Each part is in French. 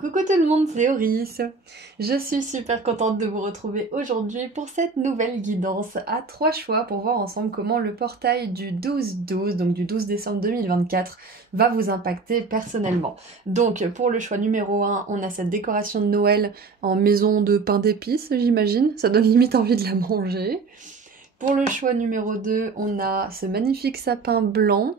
Coucou tout le monde, c'est Oris. Je suis super contente de vous retrouver aujourd'hui pour cette nouvelle guidance à 3 choix pour voir ensemble comment le portail du 12-12, donc du 12 décembre 2024, va vous impacter personnellement. Donc pour le choix numéro 1, on a cette décoration de Noël en maison de pain d'épices, j'imagine. Ça donne limite envie de la manger. Pour le choix numéro 2, on a ce magnifique sapin blanc.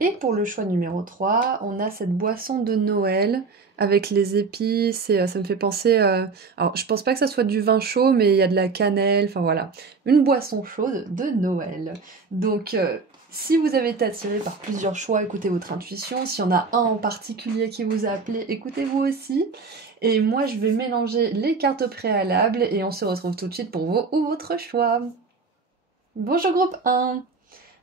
Et pour le choix numéro 3, on a cette boisson de Noël avec les épices et ça me fait penser... alors, je pense pas que ça soit du vin chaud, mais il y a de la cannelle, enfin voilà. Une boisson chaude de Noël. Donc, si vous avez été attiré par plusieurs choix, écoutez votre intuition. S'il y en a un en particulier qui vous a appelé, écoutez-vous aussi. Et moi, je vais mélanger les cartes au préalable et on se retrouve tout de suite pour vos ou votre choix. Bonjour groupe 1.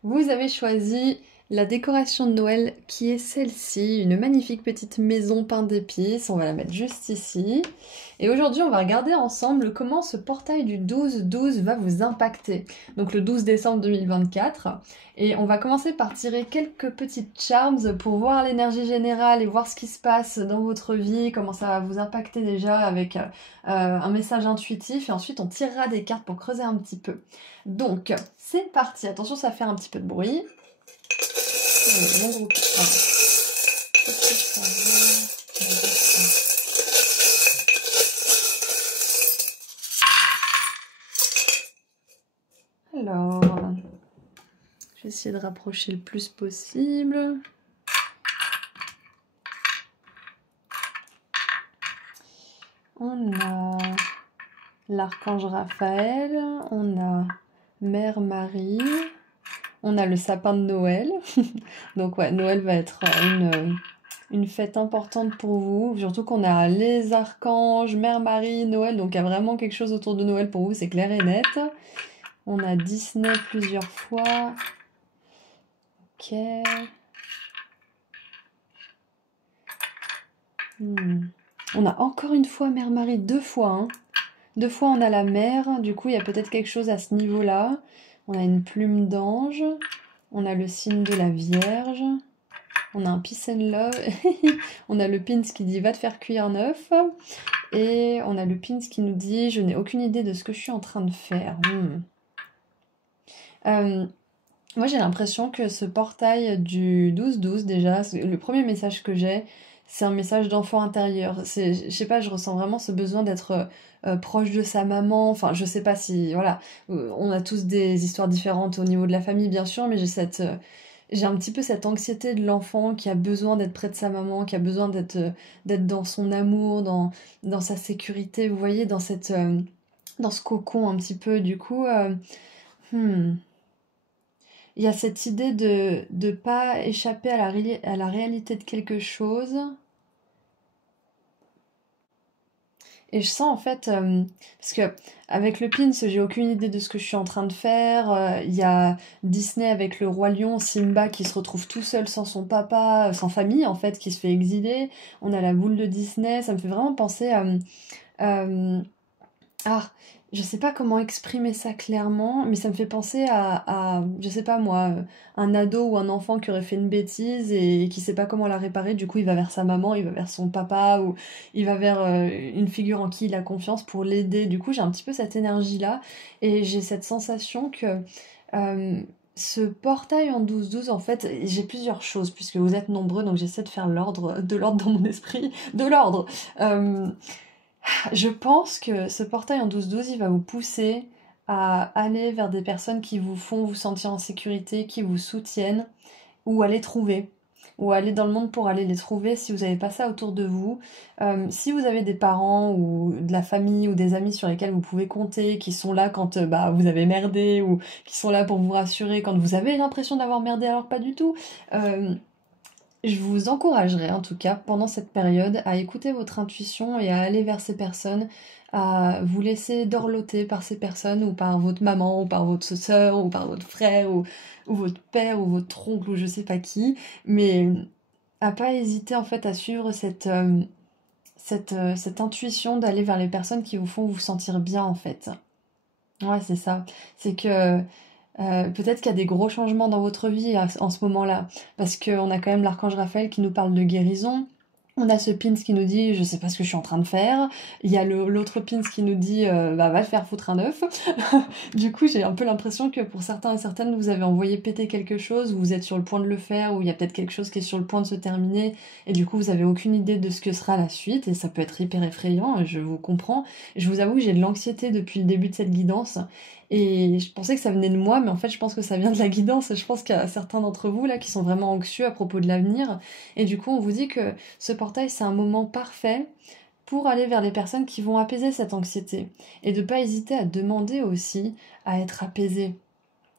Vous avez choisi la décoration de Noël qui est celle-ci, une magnifique petite maison peinte d'épices, on va la mettre juste ici. Et aujourd'hui on va regarder ensemble comment ce portail du 12-12 va vous impacter. Donc le 12 décembre 2024. Et on va commencer par tirer quelques petites charms pour voir l'énergie générale et voir ce qui se passe dans votre vie, comment ça va vous impacter déjà avec un message intuitif. Et ensuite on tirera des cartes pour creuser un petit peu. Donc, c'est parti. Attention, ça va faire un petit peu de bruit. Mon groupe 1. Alors, je vais essayer de rapprocher le plus possible. On a l'archange Raphaël, on a Mère Marie, on a le sapin de Noël. Donc ouais, Noël va être une fête importante pour vous. Surtout qu'on a les archanges, Mère Marie, Noël. Donc il y a vraiment quelque chose autour de Noël pour vous, c'est clair et net. On a Disney plusieurs fois. Ok. On a encore une fois Mère Marie, 2 fois. Hein. 2 fois on a la mère, du coup il y a peut-être quelque chose à ce niveau-là. On a une plume d'ange. On a le signe de la Vierge. On a un peace and love. On a le pins qui dit va te faire cuire un œuf. Et on a le pins qui nous dit je n'ai aucune idée de ce que je suis en train de faire. Moi j'ai l'impression que ce portail du 12-12 déjà, le premier message que j'ai, c'est un message d'enfant intérieur. Je sais pas, je ressens vraiment ce besoin d'être proche de sa maman. Enfin, je sais pas si, voilà, on a tous des histoires différentes au niveau de la famille bien sûr, mais j'ai un petit peu cette anxiété de l'enfant qui a besoin d'être près de sa maman, qui a besoin d'être dans son amour, dans sa sécurité, vous voyez, dans ce cocon un petit peu. Du coup, il y a cette idée de ne pas échapper à la réalité de quelque chose. Et je sens en fait, parce que avec le pins, j'ai aucune idée de ce que je suis en train de faire. Il y a Disney avec le roi lion, Simba qui se retrouve tout seul sans son papa, sans famille en fait, qui se fait exiler. On a la boule de Disney, ça me fait vraiment penser à... ah, je sais pas comment exprimer ça clairement, mais ça me fait penser je sais pas moi, un ado ou un enfant qui aurait fait une bêtise et qui sait pas comment la réparer, du coup il va vers sa maman, il va vers son papa, ou il va vers une figure en qui il a confiance pour l'aider. Du coup j'ai un petit peu cette énergie-là, et j'ai cette sensation que ce portail en 12-12, en fait, j'ai plusieurs choses, puisque vous êtes nombreux, donc j'essaie de faire de l'ordre dans mon esprit, de l'ordre. Je pense que ce portail en 12-12, il va vous pousser à aller vers des personnes qui vous font vous sentir en sécurité, qui vous soutiennent, ou à les trouver, ou aller dans le monde pour aller les trouver si vous n'avez pas ça autour de vous. Si vous avez des parents ou de la famille ou des amis sur lesquels vous pouvez compter, qui sont là quand vous avez merdé, ou qui sont là pour vous rassurer quand vous avez l'impression d'avoir merdé alors pas du tout, je vous encouragerais en tout cas pendant cette période à écouter votre intuition et à aller vers ces personnes, à vous laisser dorloter par ces personnes, ou par votre maman, ou par votre sœur, ou par votre frère, ou votre père, ou votre oncle, ou je sais pas qui, mais à pas hésiter en fait à suivre cette intuition d'aller vers les personnes qui vous font vous sentir bien en fait. Ouais, c'est ça. C'est que Peut-être qu'il y a des gros changements dans votre vie en ce moment-là, parce qu'on a quand même l'archange Raphaël qui nous parle de guérison. On a ce pins qui nous dit je sais pas ce que je suis en train de faire. Il y a l'autre pins qui nous dit bah va te faire foutre un œuf. Du coup j'ai un peu l'impression que pour certains et certaines vous avez envoyé péter quelque chose, vous êtes sur le point de le faire, ou il y a peut-être quelque chose qui est sur le point de se terminer, et du coup vous avez aucune idée de ce que sera la suite, et ça peut être hyper effrayant, je vous comprends. Je vous avoue que j'ai de l'anxiété depuis le début de cette guidance, et je pensais que ça venait de moi, mais en fait je pense que ça vient de la guidance. Je pense qu'il y a certains d'entre vous là qui sont vraiment anxieux à propos de l'avenir, et du coup on vous dit que ce portail, c'est un moment parfait pour aller vers les personnes qui vont apaiser cette anxiété. Et de ne pas hésiter à demander aussi à être apaisé.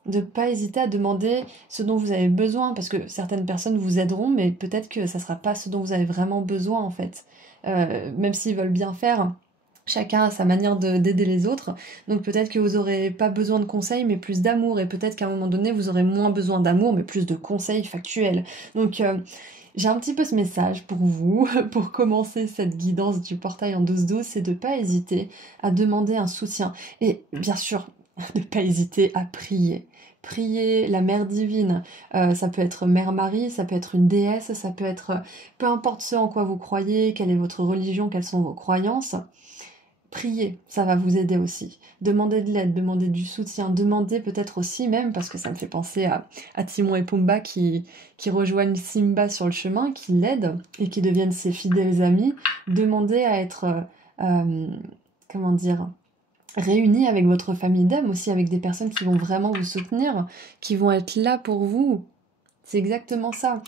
De ne pas hésiter à demander ce dont vous avez besoin, parce que certaines personnes vous aideront, mais peut-être que ça ne sera pas ce dont vous avez vraiment besoin en fait. Même s'ils veulent bien faire, chacun a sa manière d'aider les autres. Donc peut-être que vous n'aurez pas besoin de conseils, mais plus d'amour. Et peut-être qu'à un moment donné, vous aurez moins besoin d'amour, mais plus de conseils factuels. Donc j'ai un petit peu ce message pour vous, pour commencer cette guidance du portail en 12-12, c'est de ne pas hésiter à demander un soutien. Et bien sûr, de ne pas hésiter à prier. Prier la Mère Divine, ça peut être Mère Marie, ça peut être une déesse, ça peut être peu importe ce en quoi vous croyez, quelle est votre religion, quelles sont vos croyances. Priez, ça va vous aider aussi. Demandez de l'aide, demandez du soutien, demandez peut-être aussi même, parce que ça me fait penser à Timon et Pumba qui rejoignent Simba sur le chemin, qui l'aident et qui deviennent ses fidèles amis. Demandez à être, comment dire, réunis avec votre famille d'âme, aussi avec des personnes qui vont vraiment vous soutenir, qui vont être là pour vous. C'est exactement ça.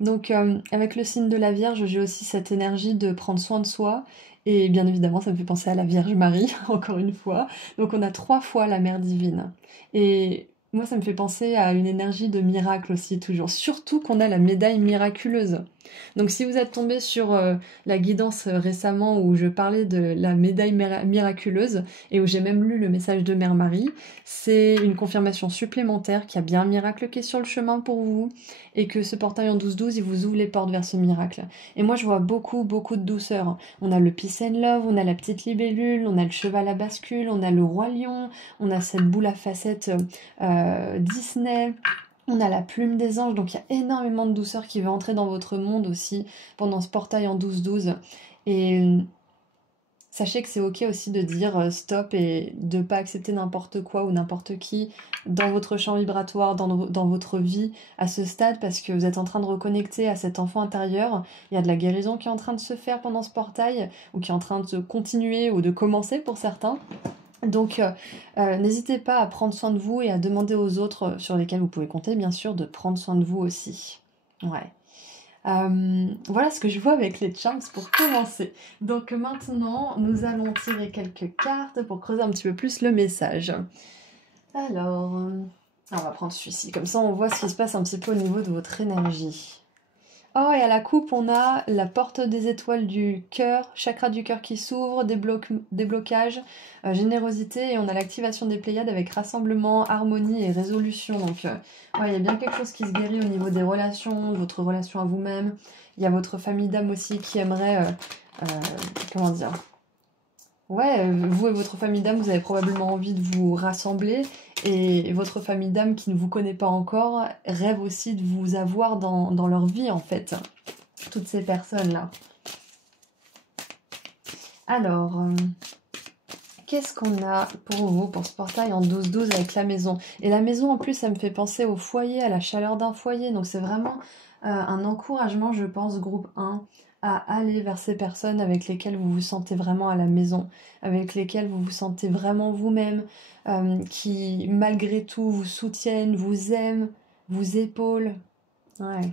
Donc avec le signe de la Vierge, j'ai aussi cette énergie de prendre soin de soi. Et bien évidemment, ça me fait penser à la Vierge Marie, encore une fois. Donc on a 3 fois la Mère Divine. Et moi, ça me fait penser à une énergie de miracle aussi, toujours. Surtout qu'on a la médaille miraculeuse. Donc si vous êtes tombé sur la guidance récemment où je parlais de la médaille miraculeuse, et où j'ai même lu le message de Mère Marie, c'est une confirmation supplémentaire qu'il y a bien un miracle qui est sur le chemin pour vous, et que ce portail en 12-12, il vous ouvre les portes vers ce miracle. Et moi, je vois beaucoup, beaucoup de douceur. On a le Peace and Love, on a la petite libellule, on a le cheval à bascule, on a le roi lion, on a cette boule à facettes Disney, on a la plume des anges. Donc il y a énormément de douceur qui va entrer dans votre monde aussi pendant ce portail en 12-12. Et sachez que c'est ok aussi de dire stop et de pas accepter n'importe quoi ou n'importe qui dans votre champ vibratoire, dans votre vie à ce stade, parce que vous êtes en train de reconnecter à cet enfant intérieur. Il y a de la guérison qui est en train de se faire pendant ce portail, ou qui est en train de continuer ou de commencer pour certains. Donc n'hésitez pas à prendre soin de vous et à demander aux autres, sur lesquels vous pouvez compter bien sûr, de prendre soin de vous aussi. Ouais. Voilà ce que je vois avec les charms pour commencer. Donc maintenant, nous allons tirer quelques cartes pour creuser un petit peu plus le message. Alors, on va prendre celui-ci, comme ça on voit ce qui se passe un petit peu au niveau de votre énergie. Oh, et à la coupe, on a la porte des étoiles du cœur, chakra du cœur qui s'ouvre, déblocages, générosité, et on a l'activation des Pléiades avec rassemblement, harmonie et résolution. Donc, ouais, il y a bien quelque chose qui se guérit au niveau des relations, de votre relation à vous-même. Il y a votre famille d'âme aussi qui aimerait, comment dire, ouais, vous et votre famille d'âme, vous avez probablement envie de vous rassembler, et votre famille d'âme qui ne vous connaît pas encore rêve aussi de vous avoir dans leur vie en fait, toutes ces personnes-là. Alors, qu'est-ce qu'on a pour vous, pour ce portail en 12-12 avec la maison? Et la maison en plus, ça me fait penser au foyer, à la chaleur d'un foyer, donc c'est vraiment un encouragement, je pense, groupe 1, à aller vers ces personnes avec lesquelles vous vous sentez vraiment à la maison, avec lesquelles vous vous sentez vraiment vous-même, qui malgré tout vous soutiennent, vous aiment, vous épaulent. Ouais.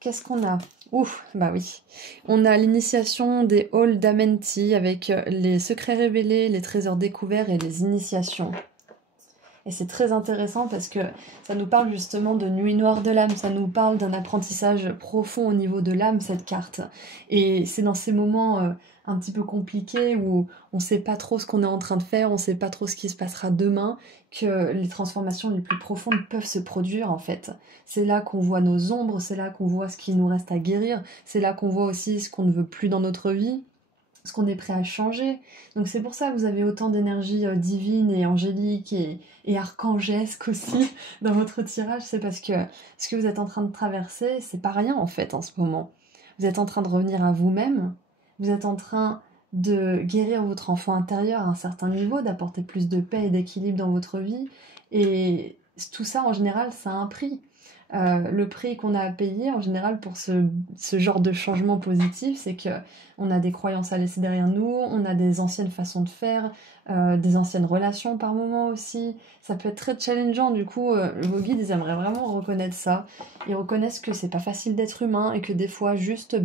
Qu'est-ce qu'on a? Ouf, bah oui. On a l'initiation des halls d'Amenti avec les secrets révélés, les trésors découverts et les initiations. Et c'est très intéressant parce que ça nous parle justement de nuit noire de l'âme, ça nous parle d'un apprentissage profond au niveau de l'âme, cette carte. Et c'est dans ces moments un petit peu compliqués où on ne sait pas trop ce qu'on est en train de faire, on ne sait pas trop ce qui se passera demain, que les transformations les plus profondes peuvent se produire en fait. C'est là qu'on voit nos ombres, c'est là qu'on voit ce qui nous reste à guérir, c'est là qu'on voit aussi ce qu'on ne veut plus dans notre vie. ce qu'on est prêt à changer. Donc c'est pour ça que vous avez autant d'énergie divine et angélique et archangesque aussi dans votre tirage. C'est parce que ce que vous êtes en train de traverser, c'est pas rien en fait en ce moment. Vous êtes en train de revenir à vous-même, vous êtes en train de guérir votre enfant intérieur à un certain niveau, d'apporter plus de paix et d'équilibre dans votre vie. Et tout ça en général, ça a un prix. Le prix qu'on a à payer en général pour ce genre de changement positif, c'est que on a des croyances à laisser derrière nous, on a des anciennes façons de faire, des anciennes relations par moment aussi. Ça peut être très challengeant, du coup, vos guides, ils aimeraient vraiment reconnaître ça. Ils reconnaissent que c'est pas facile d'être humain et que des fois, juste,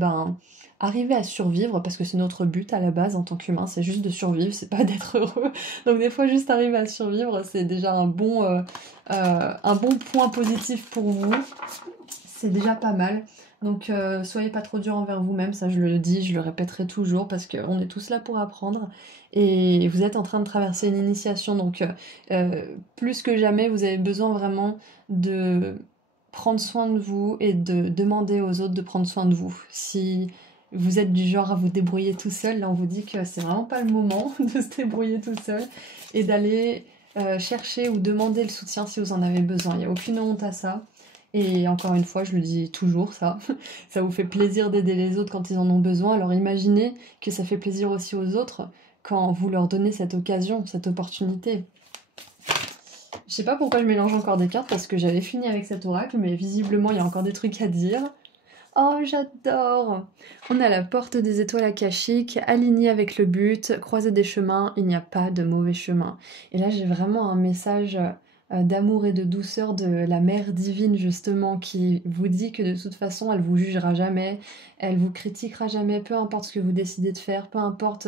arriver à survivre, parce que c'est notre but à la base en tant qu'humain, c'est juste de survivre, c'est pas d'être heureux. Donc des fois, juste arriver à survivre, c'est déjà un bon point positif pour vous. C'est déjà pas mal. Donc soyez pas trop dur envers vous-même, ça je le dis, je le répéterai toujours parce qu'on est tous là pour apprendre et vous êtes en train de traverser une initiation, donc plus que jamais vous avez besoin vraiment de prendre soin de vous et de demander aux autres de prendre soin de vous. Si vous êtes du genre à vous débrouiller tout seul, là on vous dit que c'est vraiment pas le moment de se débrouiller tout seul et d'aller chercher ou demander le soutien si vous en avez besoin. Il n'y a aucune honte à ça. Et encore une fois, je le dis toujours, ça vous fait plaisir d'aider les autres quand ils en ont besoin. Alors imaginez que ça fait plaisir aussi aux autres quand vous leur donnez cette occasion, cette opportunité. Je sais pas pourquoi je mélange encore des cartes parce que j'avais fini avec cet oracle, mais visiblement il y a encore des trucs à dire. Oh, j'adore! On a la porte des étoiles akashiques, alignée avec le but, croiser des chemins, il n'y a pas de mauvais chemin. Et là, j'ai vraiment un message d'amour et de douceur de la mère divine, justement, qui vous dit que de toute façon, elle vous jugera jamais, elle vous critiquera jamais, peu importe ce que vous décidez de faire, peu importe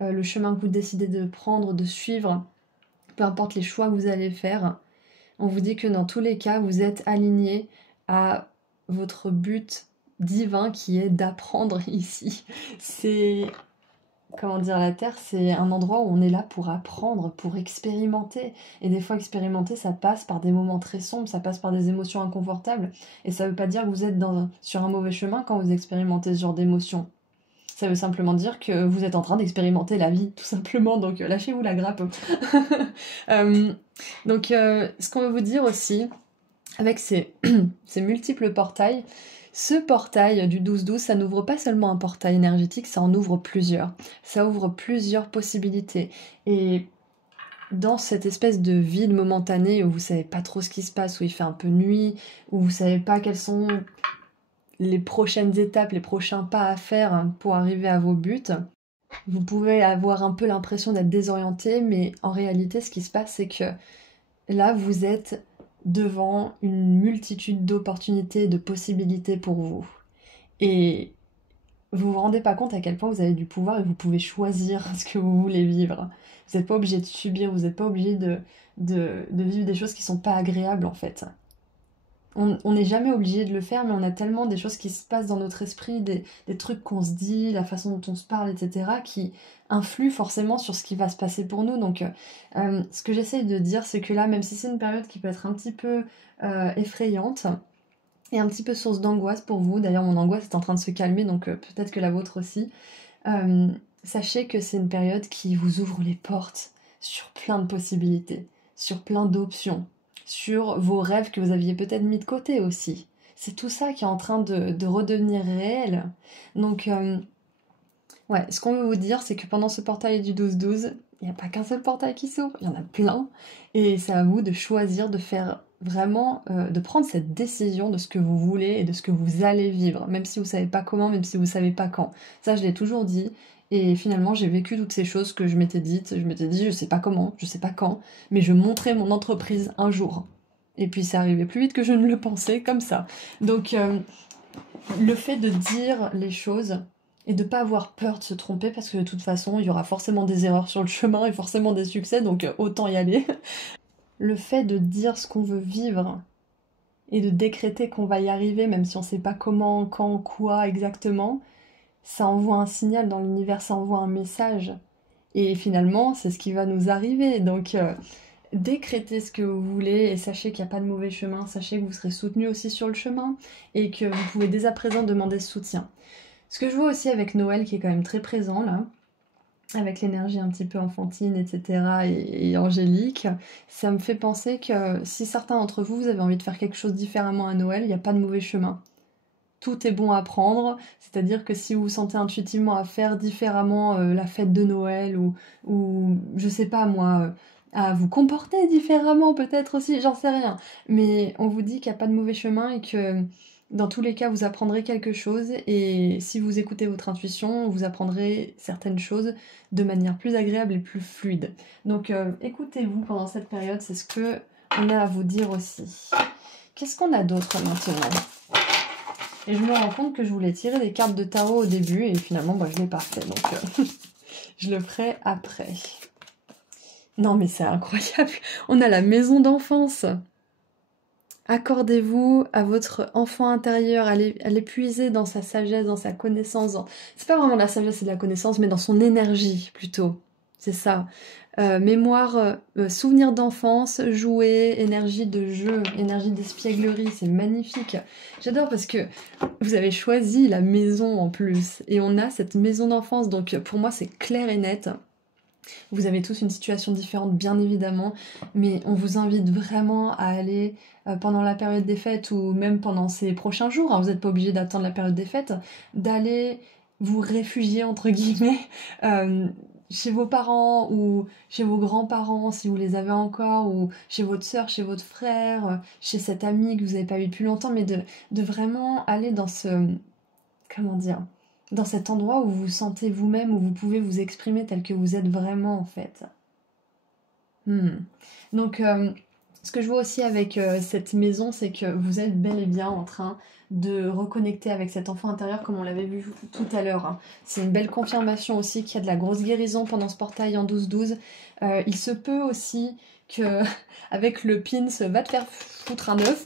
le chemin que vous décidez de prendre, de suivre, peu importe les choix que vous allez faire. On vous dit que dans tous les cas, vous êtes aligné à votre but divin qui est d'apprendre ici. C'est, comment dire, la Terre, c'est un endroit où on est là pour apprendre, pour expérimenter. Et des fois, expérimenter, ça passe par des moments très sombres, ça passe par des émotions inconfortables. Et ça veut pas dire que vous êtes sur un mauvais chemin quand vous expérimentez ce genre d'émotions. Ça veut simplement dire que vous êtes en train d'expérimenter la vie, tout simplement. Donc lâchez-vous la grappe. Ce qu'on veut vous dire aussi, avec ces multiples portails, ce portail du 12-12, ça n'ouvre pas seulement un portail énergétique, ça en ouvre plusieurs. Ça ouvre plusieurs possibilités. Et dans cette espèce de vide momentané où vous savez pas trop ce qui se passe, où il fait un peu nuit, où vous savez pas quelles sont les prochaines étapes, les prochains pas à faire pour arriver à vos buts, vous pouvez avoir un peu l'impression d'être désorienté, mais en réalité, ce qui se passe, c'est que là, vous êtes devant une multitude d'opportunités, de possibilités pour vous. Et vous vous rendez pas compte à quel point vous avez du pouvoir et vous pouvez choisir ce que vous voulez vivre. Vous n'êtes pas obligé de subir, vous n'êtes pas obligé de vivre des choses qui sont pas agréables en fait. On n'est jamais obligé de le faire, mais on a tellement des choses qui se passent dans notre esprit, des trucs qu'on se dit, la façon dont on se parle, etc., qui influent forcément sur ce qui va se passer pour nous. Donc, ce que j'essaye de dire, c'est que là, même si c'est une période qui peut être un petit peu effrayante, et un petit peu source d'angoisse pour vous, d'ailleurs mon angoisse est en train de se calmer, donc peut-être que la vôtre aussi, sachez que c'est une période qui vous ouvre les portes sur plein de possibilités, sur plein d'options, sur vos rêves que vous aviez peut-être mis de côté aussi. C'est tout ça qui est en train de redevenir réel. Donc, ce qu'on veut vous dire, c'est que pendant ce portail du 12-12, il n'y a pas qu'un seul portail qui s'ouvre, il y en a plein. Et c'est à vous de choisir, de faire vraiment, de prendre cette décision de ce que vous voulez et de ce que vous allez vivre, même si vous savez pas comment, même si vous savez pas quand. Ça, je l'ai toujours dit. Et finalement, j'ai vécu toutes ces choses que je m'étais dites. Je m'étais dit, je sais pas comment, je sais pas quand, mais je montrais mon entreprise un jour. Et puis, ça arrivait plus vite que je ne le pensais, comme ça. Donc, le fait de dire les choses et de pas avoir peur de se tromper, parce que de toute façon, il y aura forcément des erreurs sur le chemin et forcément des succès, donc autant y aller. Le fait de dire ce qu'on veut vivre et de décréter qu'on va y arriver, même si on sait pas comment, quand, quoi exactement, ça envoie un signal dans l'univers, ça envoie un message. Et finalement, c'est ce qui va nous arriver. Donc, décrétez ce que vous voulez et sachez qu'il n'y a pas de mauvais chemin. Sachez que vous serez soutenu aussi sur le chemin et que vous pouvez dès à présent demander ce soutien. Ce que je vois aussi avec Noël, qui est quand même très présent là, avec l'énergie un petit peu enfantine, etc. et angélique, ça me fait penser que si certains d'entre vous, vous avez envie de faire quelque chose différemment à Noël, il n'y a pas de mauvais chemin. Tout est bon à prendre, c'est-à-dire que si vous vous sentez intuitivement à faire différemment la fête de Noël ou je sais pas moi, à vous comporter différemment peut-être aussi, j'en sais rien. Mais on vous dit qu'il n'y a pas de mauvais chemin et que dans tous les cas vous apprendrez quelque chose et si vous écoutez votre intuition, vous apprendrez certaines choses de manière plus agréable et plus fluide. Donc écoutez-vous pendant cette période, c'est ce que on a à vous dire aussi. Qu'est-ce qu'on a d'autre maintenant? Et je me rends compte que je voulais tirer des cartes de tarot au début et finalement bah, je l'ai pas fait, donc je le ferai après. Non mais c'est incroyable, on a la maison d'enfance. Accordez-vous à votre enfant intérieur, à l'épuiser dans sa sagesse, dans sa connaissance. C'est pas vraiment de la sagesse et de la connaissance, mais dans son énergie plutôt. C'est ça. Mémoire, souvenir d'enfance, jouer, énergie de jeu, énergie d'espièglerie, c'est magnifique. J'adore parce que vous avez choisi la maison en plus. Et on a cette maison d'enfance, donc pour moi c'est clair et net. Vous avez tous une situation différente, bien évidemment, mais on vous invite vraiment à aller pendant la période des fêtes ou même pendant ces prochains jours, hein, vous n'êtes pas obligé d'attendre la période des fêtes, d'aller vous réfugier, entre guillemets, euh, chez vos parents ou chez vos grands-parents si vous les avez encore, ou chez votre soeur, chez votre frère, chez cet ami que vous n'avez pas vu depuis longtemps, mais de vraiment aller dans ce... comment dire, dans cet endroit où vous vous sentez vous-même, où vous pouvez vous exprimer tel que vous êtes vraiment en fait. Donc, ce que je vois aussi avec cette maison, c'est que vous êtes bel et bien en train de reconnecter avec cet enfant intérieur comme on l'avait vu tout à l'heure, hein. C'est une belle confirmation aussi qu'il y a de la grosse guérison pendant ce portail en 12-12. Il se peut aussi que, avec le pins, va te faire foutre un œuf,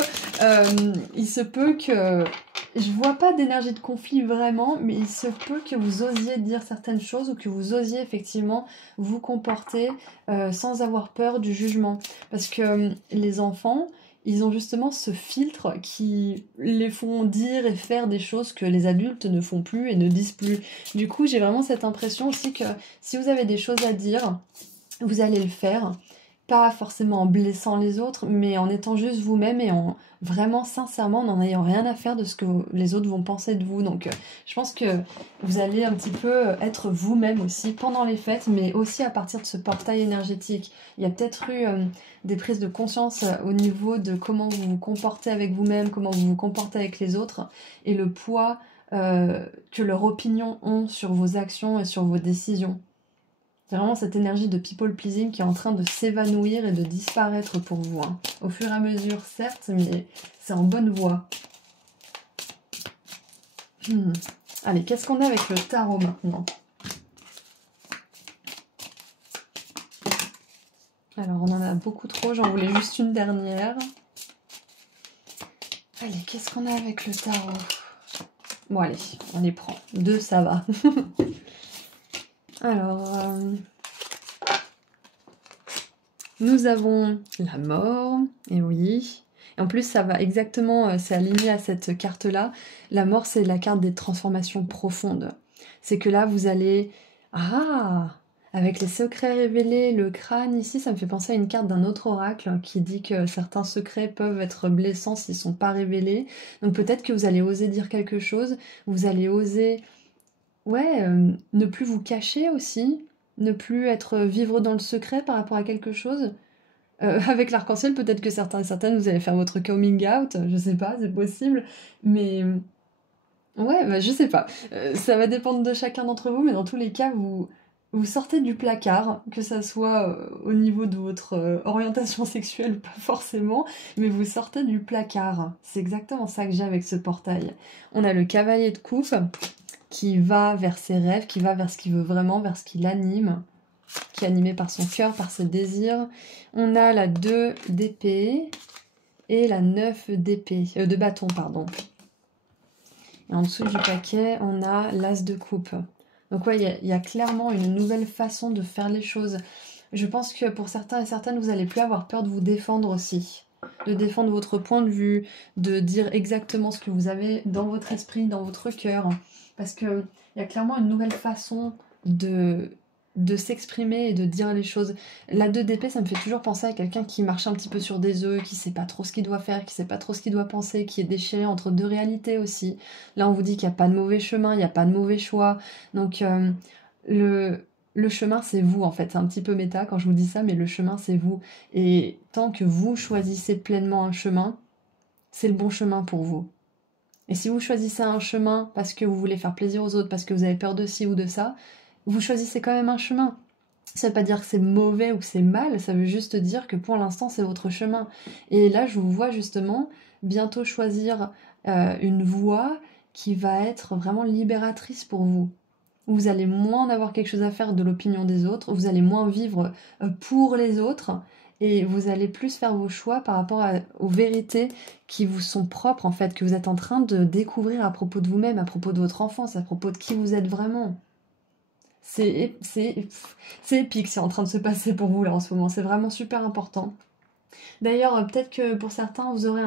il se peut que... Je vois pas d'énergie de conflit vraiment, mais il se peut que vous osiez dire certaines choses ou que vous osiez effectivement vous comporter sans avoir peur du jugement. Parce que les enfants, ils ont justement ce filtre qui les font dire et faire des choses que les adultes ne font plus et ne disent plus. Du coup, j'ai vraiment cette impression aussi que si vous avez des choses à dire, vous allez le faire. Pas forcément en blessant les autres, mais en étant juste vous-même et en vraiment sincèrement n'en ayant rien à faire de ce que les autres vont penser de vous. Donc je pense que vous allez un petit peu être vous-même aussi pendant les fêtes, mais aussi à partir de ce portail énergétique. Il y a peut-être eu des prises de conscience au niveau de comment vous vous comportez avec vous-même, comment vous vous comportez avec les autres, et le poids que leurs opinions ont sur vos actions et sur vos décisions. C'est vraiment cette énergie de people pleasing qui est en train de s'évanouir et de disparaître pour vous, hein. Au fur et à mesure, certes, mais c'est en bonne voie. Allez, qu'est-ce qu'on a avec le tarot maintenant? Alors, on en a beaucoup trop, j'en voulais juste une dernière. Allez, qu'est-ce qu'on a avec le tarot? Bon, allez, on les prend. 2, ça va. Alors, nous avons la mort, et oui. Et en plus, ça va exactement, c'est aligné à cette carte-là. La mort, c'est la carte des transformations profondes. C'est que là, vous allez... Ah! Avec les secrets révélés, le crâne ici, ça me fait penser à une carte d'un autre oracle qui dit que certains secrets peuvent être blessants s'ils ne sont pas révélés. Donc peut-être que vous allez oser dire quelque chose, vous allez oser... Ouais, ne plus vous cacher aussi, ne plus vivre dans le secret par rapport à quelque chose. Avec l'arc-en-ciel, peut-être que certains et certaines, vous allez faire votre coming out, je sais pas, c'est possible, mais ouais, bah, je sais pas. Ça va dépendre de chacun d'entre vous, mais dans tous les cas, vous sortez du placard, que ça soit au niveau de votre orientation sexuelle ou pas forcément, mais vous sortez du placard. C'est exactement ça que j'ai avec ce portail. On a le cavalier de coupe qui va vers ses rêves, qui va vers ce qu'il veut vraiment, vers ce qui l'anime, qui est animé par son cœur, par ses désirs. On a la 2 d'épée et la 9 d'épée, de bâton, pardon. Et en dessous du paquet, on a l'as de coupe. Donc ouais, il y a clairement une nouvelle façon de faire les choses. Je pense que pour certains et certaines, vous n'allez plus avoir peur de vous défendre aussi. De défendre votre point de vue, de dire exactement ce que vous avez dans votre esprit, dans votre cœur. Parce qu'il y a clairement une nouvelle façon de de s'exprimer et de dire les choses. La 2 d'épée, ça me fait toujours penser à quelqu'un qui marche un petit peu sur des œufs, qui sait pas trop ce qu'il doit faire, qui sait pas trop ce qu'il doit penser, qui est déchiré entre deux réalités aussi. Là, on vous dit qu'il n'y a pas de mauvais chemin, il n'y a pas de mauvais choix. Donc, le chemin, c'est vous, en fait. C'est un petit peu méta quand je vous dis ça, mais le chemin, c'est vous. Et tant que vous choisissez pleinement un chemin, c'est le bon chemin pour vous. Et si vous choisissez un chemin parce que vous voulez faire plaisir aux autres, parce que vous avez peur de ci ou de ça, vous choisissez quand même un chemin. Ça veut pas dire que c'est mauvais ou que c'est mal, ça veut juste dire que pour l'instant c'est votre chemin. Et là je vous vois justement bientôt choisir une voie qui va être vraiment libératrice pour vous. Vous allez moins avoir quelque chose à faire de l'opinion des autres, vous allez moins vivre pour les autres, et vous allez plus faire vos choix par rapport aux vérités qui vous sont propres en fait, que vous êtes en train de découvrir à propos de vous-même, à propos de votre enfance, à propos de qui vous êtes vraiment. C'est épique, c'est en train de se passer pour vous là en ce moment, c'est vraiment super important. D'ailleurs, peut-être que pour certains, vous aurez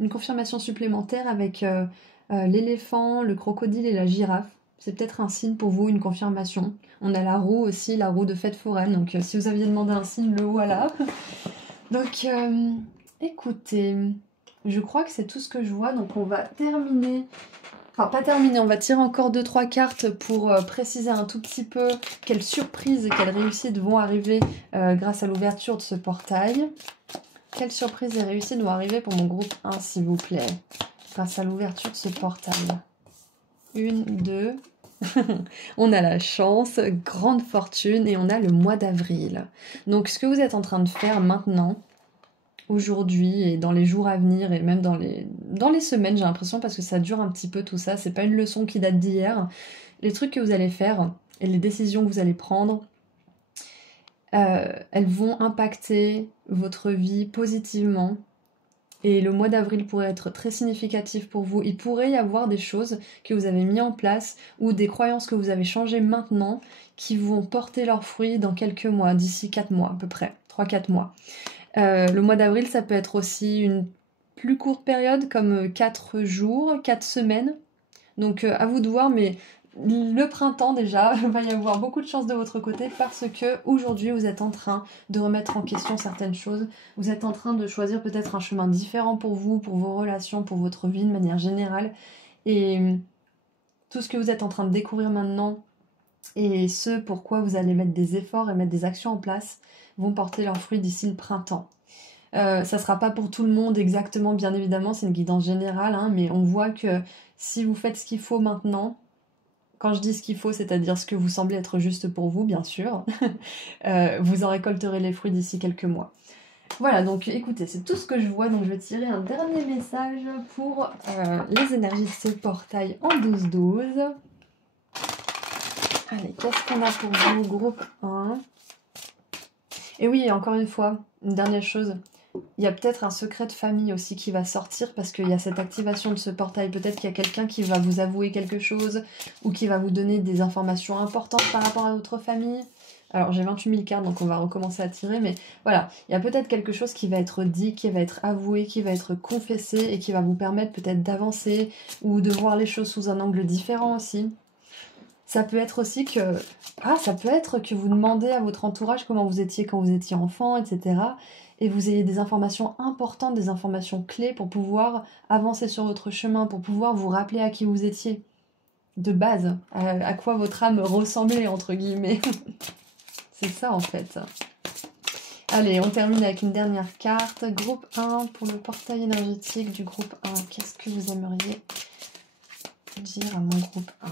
une confirmation supplémentaire avec l'éléphant, le crocodile et la girafe. C'est peut-être un signe pour vous, une confirmation. On a la roue aussi, la roue de fête foraine, donc si vous aviez demandé un signe, le voilà. Donc, écoutez, je crois que c'est tout ce que je vois, donc on va terminer... Enfin, pas terminé, on va tirer encore 2-3 cartes pour préciser un tout petit peu quelles surprises et quelles réussites vont arriver grâce à l'ouverture de ce portail. Quelles surprises et réussites vont arriver pour mon groupe 1, s'il vous plaît, grâce à l'ouverture de ce portail. 1, 2... on a la chance, grande fortune, et on a le mois d'avril. Donc, ce que vous êtes en train de faire maintenant... aujourd'hui et dans les jours à venir et même dans les semaines, j'ai l'impression, parce que ça dure un petit peu tout ça, c'est pas une leçon qui date d'hier. Les trucs que vous allez faire et les décisions que vous allez prendre, elles vont impacter votre vie positivement. Et le mois d'avril pourrait être très significatif pour vous. Il pourrait y avoir des choses que vous avez mis en place ou des croyances que vous avez changées maintenant qui vont porter leurs fruits dans quelques mois, d'ici 4 mois à peu près, 3-4 mois. Le mois d'avril, ça peut être aussi une plus courte période, comme 4 jours, 4 semaines. Donc à vous de voir, mais le printemps déjà, il va y avoir beaucoup de chance de votre côté parce que aujourd'hui vous êtes en train de remettre en question certaines choses. Vous êtes en train de choisir peut-être un chemin différent pour vous, pour vos relations, pour votre vie de manière générale. Et tout ce que vous êtes en train de découvrir maintenant et ce pourquoi vous allez mettre des efforts et mettre des actions en place vont porter leurs fruits d'ici le printemps. Ça sera pas pour tout le monde exactement, bien évidemment, c'est une guidance générale, hein, mais on voit que si vous faites ce qu'il faut maintenant, quand je dis ce qu'il faut, c'est-à-dire ce que vous semblez être juste pour vous, bien sûr, vous en récolterez les fruits d'ici quelques mois. Voilà, donc écoutez, c'est tout ce que je vois, donc je vais tirer un dernier message pour les énergies de ce portail en 12-12. Allez, qu'est-ce qu'on a pour vous, groupe 1? Et oui, encore une fois, une dernière chose, il y a peut-être un secret de famille aussi qui va sortir parce qu'il y a cette activation de ce portail. Peut-être qu'il y a quelqu'un qui va vous avouer quelque chose ou qui va vous donner des informations importantes par rapport à votre famille. Alors j'ai 28 000 cartes, donc on va recommencer à tirer, mais voilà, il y a peut-être quelque chose qui va être dit, qui va être avoué, qui va être confessé et qui va vous permettre peut-être d'avancer ou de voir les choses sous un angle différent aussi. Ça peut être aussi que... ça peut être que vous demandez à votre entourage comment vous étiez quand vous étiez enfant, etc. Et vous ayez des informations importantes, des informations clés pour pouvoir avancer sur votre chemin, pour pouvoir vous rappeler à qui vous étiez. De base, à quoi votre âme ressemblait, entre guillemets. C'est ça, en fait. Allez, on termine avec une dernière carte. Groupe 1 pour le portail énergétique du groupe 1. Qu'est-ce que vous aimeriez dire à mon groupe 1 ?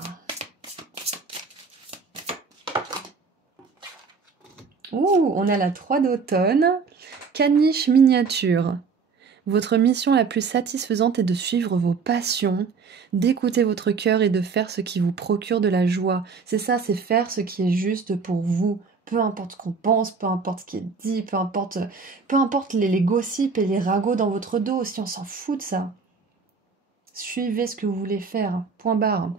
Ouh, on a la 3 d'automne. Caniche miniature. Votre mission la plus satisfaisante est de suivre vos passions, d'écouter votre cœur et de faire ce qui vous procure de la joie. C'est ça, c'est faire ce qui est juste pour vous. Peu importe ce qu'on pense, peu importe ce qui est dit, peu importe les gossips et les ragots dans votre dos, si on s'en fout de ça. Suivez ce que vous voulez faire, point barre.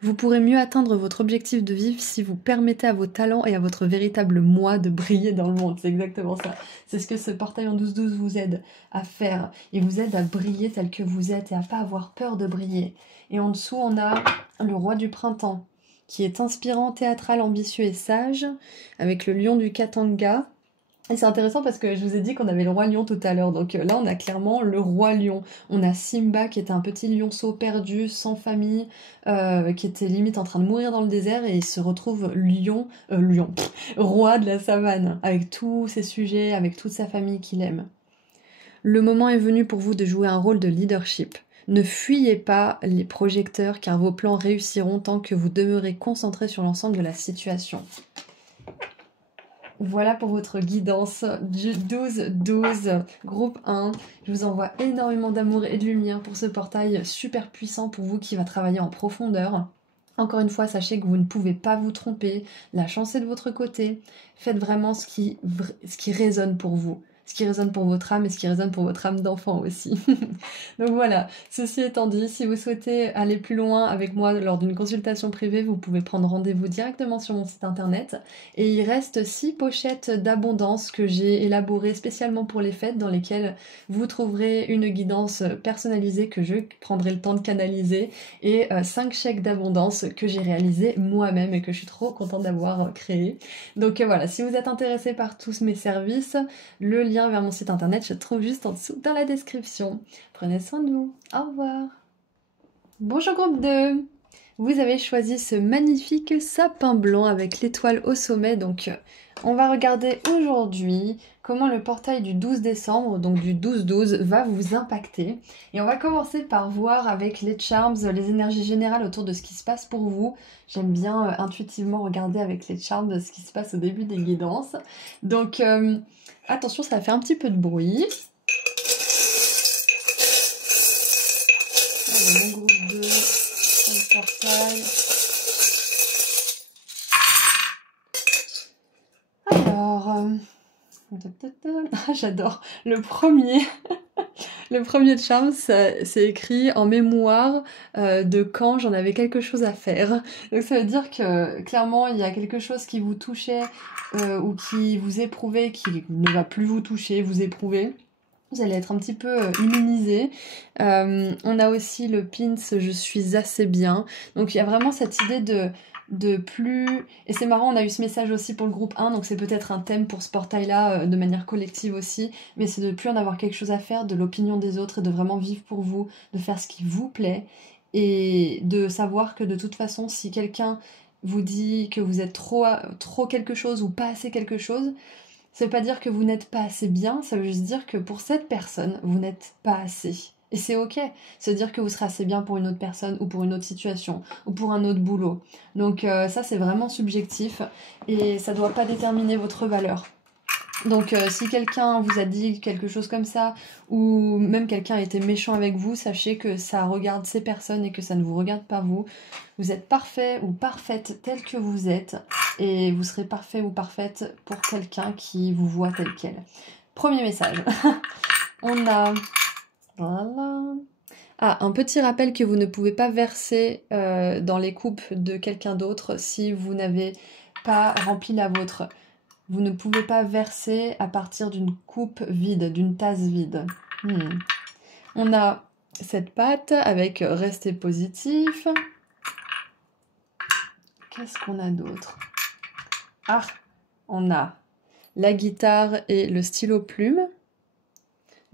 Vous pourrez mieux atteindre votre objectif de vie si vous permettez à vos talents et à votre véritable moi de briller dans le monde. C'est exactement ça. C'est ce que ce portail en 12-12 vous aide à faire. Il vous aide à briller tel que vous êtes et à pas avoir peur de briller. Et en dessous, on a le roi du printemps qui est inspirant, théâtral, ambitieux et sage, avec le lion du Katanga. Et c'est intéressant parce que je vous ai dit qu'on avait le roi lion tout à l'heure, donc là on a clairement le roi lion. On a Simba qui était un petit lionceau perdu, sans famille, qui était limite en train de mourir dans le désert et il se retrouve roi de la savane, avec tous ses sujets, avec toute sa famille qu'il aime. Le moment est venu pour vous de jouer un rôle de leadership. Ne fuyez pas les projecteurs car vos plans réussiront tant que vous demeurez concentré sur l'ensemble de la situation. Voilà pour votre guidance du 12-12, groupe 1. Je vous envoie énormément d'amour et de lumière pour ce portail super puissant pour vous qui va travailler en profondeur. Encore une fois, sachez que vous ne pouvez pas vous tromper. La chance est de votre côté. Faites vraiment ce qui résonne pour vous. Ce qui résonne pour votre âme et ce qui résonne pour votre âme d'enfant aussi. Donc voilà, ceci étant dit, si vous souhaitez aller plus loin avec moi lors d'une consultation privée, vous pouvez prendre rendez-vous directement sur mon site internet. Et il reste 6 pochettes d'abondance que j'ai élaborées spécialement pour les fêtes, dans lesquelles vous trouverez une guidance personnalisée que je prendrai le temps de canaliser et 5 chèques d'abondance que j'ai réalisés moi-même et que je suis trop contente d'avoir créé. Donc voilà, si vous êtes intéressé par tous mes services, le lien vers mon site internet se trouve juste en dessous dans la description. Prenez soin de vous. Au revoir. Bonjour groupe 2. Vous avez choisi ce magnifique sapin blanc avec l'étoile au sommet. Donc on va regarder aujourd'hui comment le portail du 12 décembre, donc du 12-12, va vous impacter. Et on va commencer par voir avec les charms, les énergies générales autour de ce qui se passe pour vous. J'aime bien intuitivement regarder avec les charms ce qui se passe au début des guidances. Donc attention, ça va faire un petit peu de bruit. Allez, mon groupe 2, le portail. Alors, j'adore. Le premier de charme, c'est écrit en mémoire de quand j'en avais quelque chose à faire. Donc ça veut dire que clairement il y a quelque chose qui vous touchait ou qui vous éprouvait, qui ne va plus vous toucher, vous éprouver. Vous allez être un petit peu immunisé. On a aussi le pins je suis assez bien. Donc il y a vraiment cette idée de plus... Et c'est marrant, on a eu ce message aussi pour le groupe 1, donc c'est peut-être un thème pour ce portail-là, de manière collective aussi, mais c'est de plus en avoir quelque chose à faire de l'opinion des autres et de vraiment vivre pour vous, de faire ce qui vous plaît, et de savoir que de toute façon, si quelqu'un vous dit que vous êtes trop quelque chose ou pas assez quelque chose, ça veut pas dire que vous n'êtes pas assez bien, ça veut juste dire que pour cette personne, vous n'êtes pas assez. Et c'est ok, ça veut dire que vous serez assez bien pour une autre personne ou pour une autre situation ou pour un autre boulot. Donc ça c'est vraiment subjectif et ça doit pas déterminer votre valeur. Donc si quelqu'un vous a dit quelque chose comme ça ou même quelqu'un a été méchant avec vous, sachez que ça regarde ces personnes et que ça ne vous regarde pas vous. Vous êtes parfait ou parfaite tel que vous êtes et vous serez parfait ou parfaite pour quelqu'un qui vous voit tel quel. Premier message. On a... Voilà. Ah, un petit rappel que vous ne pouvez pas verser dans les coupes de quelqu'un d'autre si vous n'avez pas rempli la vôtre. Vous ne pouvez pas verser à partir d'une coupe vide, d'une tasse vide. On a cette pâte avec rester positif. Qu'est-ce qu'on a d'autre? Ah, on a la guitare et le stylo plume.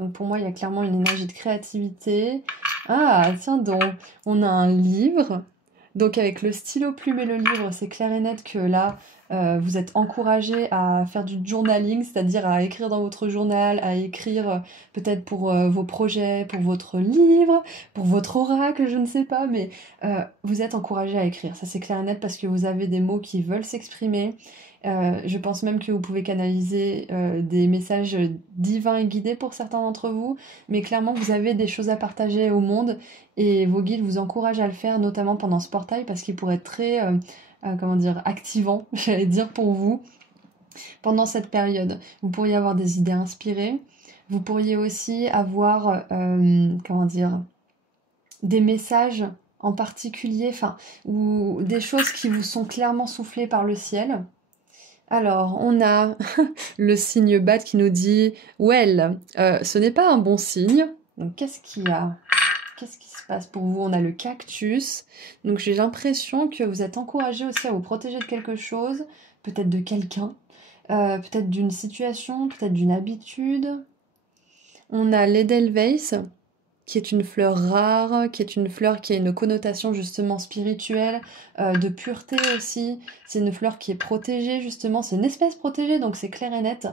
Donc pour moi, il y a clairement une énergie de créativité. Ah, tiens donc, on a un livre. Donc avec le stylo plume et le livre, c'est clair et net que là, vous êtes encouragé à faire du journaling, c'est-à-dire à écrire dans votre journal, à écrire peut-être pour vos projets, pour votre livre, pour votre oracle, je ne sais pas, mais vous êtes encouragé à écrire. Ça c'est clair et net parce que vous avez des mots qui veulent s'exprimer. Je pense même que vous pouvez canaliser des messages divins et guidés pour certains d'entre vous, mais clairement vous avez des choses à partager au monde et vos guides vous encouragent à le faire, notamment pendant ce portail, parce qu'il pourrait être très, activant, j'allais dire, pour vous pendant cette période. Vous pourriez avoir des idées inspirées, vous pourriez aussi avoir, des messages en particulier, ou des choses qui vous sont clairement soufflées par le ciel. Alors, on a le signe bat qui nous dit « Well, ce n'est pas un bon signe. » Donc, qu'est-ce qu'il y a? Qu'est-ce qui se passe pour vous? On a le cactus. Donc j'ai l'impression que vous êtes encouragé aussi à vous protéger de quelque chose, peut-être de quelqu'un, peut-être d'une situation, peut-être d'une habitude. On a l'Edelweiss, qui est une fleur rare, qui est une fleur qui a une connotation justement spirituelle, de pureté aussi. C'est une fleur qui est protégée justement, c'est une espèce protégée, donc c'est clair et net.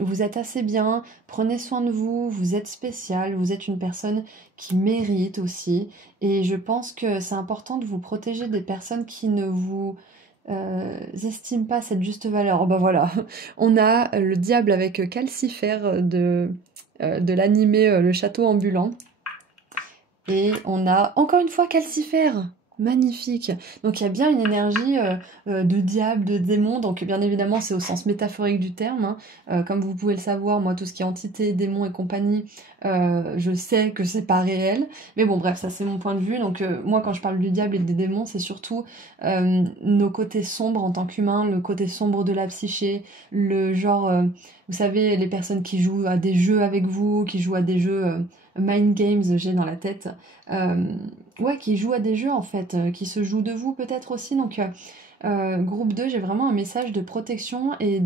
Vous êtes assez bien, prenez soin de vous, vous êtes spécial, vous êtes une personne qui mérite aussi. Et je pense que c'est important de vous protéger des personnes qui ne vous estiment pas cette juste valeur. Oh, bah voilà, on a le diable avec Calcifère de l'animé Le Château Ambulant. Et on a encore une fois Calcifère. Magnifique. Donc il y a bien une énergie de diable, de démon. Donc bien évidemment c'est au sens métaphorique du terme. Hein. Comme vous pouvez le savoir, moi tout ce qui est entité, démon et compagnie, je sais que c'est pas réel. Mais bon bref, ça c'est mon point de vue. Donc moi quand je parle du diable et des démons, c'est surtout nos côtés sombres en tant qu'humains, le côté sombre de la psyché, le genre, vous savez, les personnes qui jouent à des jeux avec vous, qui jouent à des jeux mind games, j'ai dans la tête. Ouais, qui jouent à des jeux en fait, qui se jouent de vous peut-être aussi. Donc, groupe 2, j'ai vraiment un message de protection et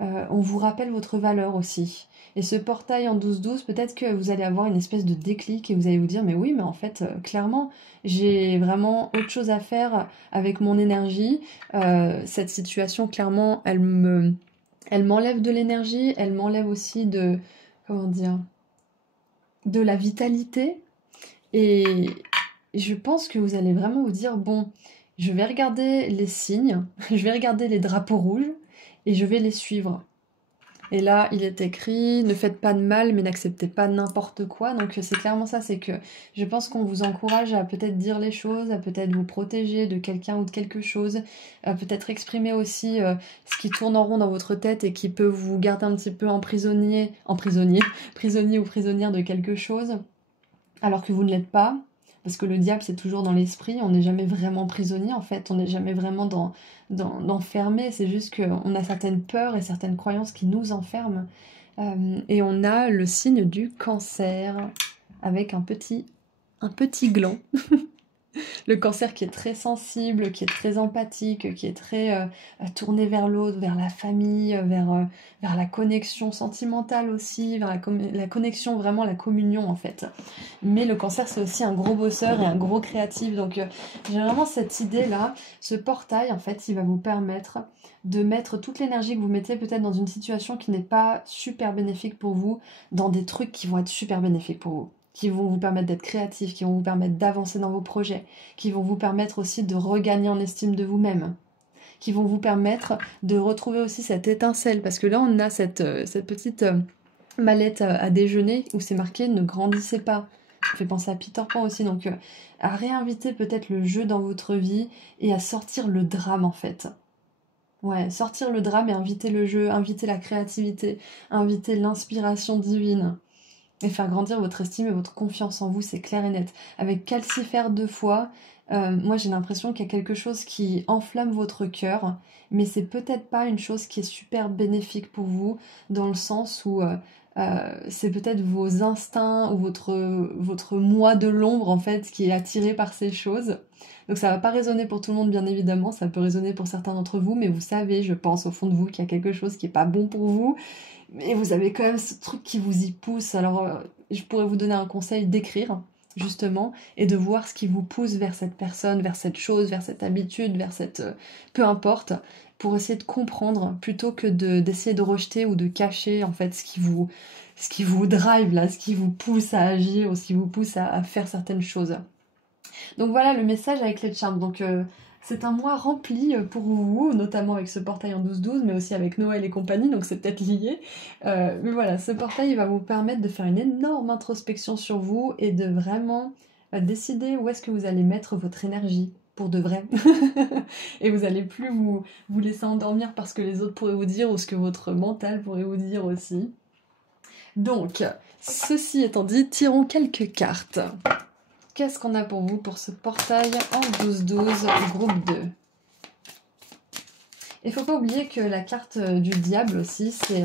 on vous rappelle votre valeur aussi. Et ce portail en 12-12, peut-être que vous allez avoir une espèce de déclic et vous allez vous dire, mais oui, mais en fait, clairement, j'ai vraiment autre chose à faire avec mon énergie. Cette situation, clairement, elle m'enlève de l'énergie, elle m'enlève aussi comment dire, de la vitalité. Et je pense que vous allez vraiment vous dire, bon, je vais regarder les signes, je vais regarder les drapeaux rouges et je vais les suivre. Et là, il est écrit, ne faites pas de mal, mais n'acceptez pas n'importe quoi. Donc c'est clairement ça, c'est que je pense qu'on vous encourage à peut-être dire les choses, à peut-être vous protéger de quelqu'un ou de quelque chose, à peut-être exprimer aussi ce qui tourne en rond dans votre tête et qui peut vous garder un petit peu prisonnier ou prisonnière de quelque chose, alors que vous ne l'êtes pas. Parce que le diable, c'est toujours dans l'esprit, on n'est jamais vraiment prisonnier en fait, on n'est jamais vraiment d'enfermé, c'est juste qu'on a certaines peurs et certaines croyances qui nous enferment. Et on a le signe du cancer, avec un petit gland. Le cancer qui est très sensible, qui est très empathique, qui est très tourné vers l'autre, vers la famille, vers la connexion sentimentale aussi, vers la connexion, vraiment la communion en fait. Mais le cancer c'est aussi un gros bosseur et un gros créatif, donc j'ai vraiment cette idée là, ce portail en fait il va vous permettre de mettre toute l'énergie que vous mettez peut-être dans une situation qui n'est pas super bénéfique pour vous, dans des trucs qui vont être super bénéfiques pour vous, qui vont vous permettre d'être créatifs, qui vont vous permettre d'avancer dans vos projets, qui vont vous permettre aussi de regagner en estime de vous-même, qui vont vous permettre de retrouver aussi cette étincelle, parce que là on a cette petite mallette à déjeuner où c'est marqué « Ne grandissez pas ». Ça fait penser à Peter Pan aussi, donc à réinviter peut-être le jeu dans votre vie et à sortir le drame en fait. Ouais, sortir le drame et inviter le jeu, inviter la créativité, inviter l'inspiration divine. Et faire grandir votre estime et votre confiance en vous, c'est clair et net. Avec Calcifère 2 fois, moi j'ai l'impression qu'il y a quelque chose qui enflamme votre cœur, mais c'est peut-être pas une chose qui est super bénéfique pour vous, dans le sens où c'est peut-être vos instincts ou votre moi de l'ombre en fait qui est attiré par ces choses. Donc ça va pas résonner pour tout le monde bien évidemment, ça peut résonner pour certains d'entre vous, mais vous savez, je pense au fond de vous qu'il y a quelque chose qui est pas bon pour vous, mais vous avez quand même ce truc qui vous y pousse. Alors je pourrais vous donner un conseil d'écrire justement et de voir ce qui vous pousse vers cette personne, vers cette chose, vers cette habitude, vers cette peu importe, pour essayer de comprendre plutôt que d'essayer de rejeter ou de cacher en fait ce qui vous drive là, ce qui vous pousse à agir ou ce qui vous pousse à faire certaines choses. Donc voilà le message avec les charmes. Donc c'est un mois rempli pour vous, notamment avec ce portail en 12-12, mais aussi avec Noël et compagnie, donc c'est peut-être lié. Mais voilà, ce portail va vous permettre de faire une énorme introspection sur vous et de vraiment décider où est-ce que vous allez mettre votre énergie, pour de vrai. Et vous allez plus vous laisser endormir parce que les autres pourraient vous dire ou ce que votre mental pourrait vous dire aussi. Donc, ceci étant dit, tirons quelques cartes. Qu'est-ce qu'on a pour vous pour ce portail en 12-12, groupe 2? Il ne faut pas oublier que la carte du diable aussi, c'est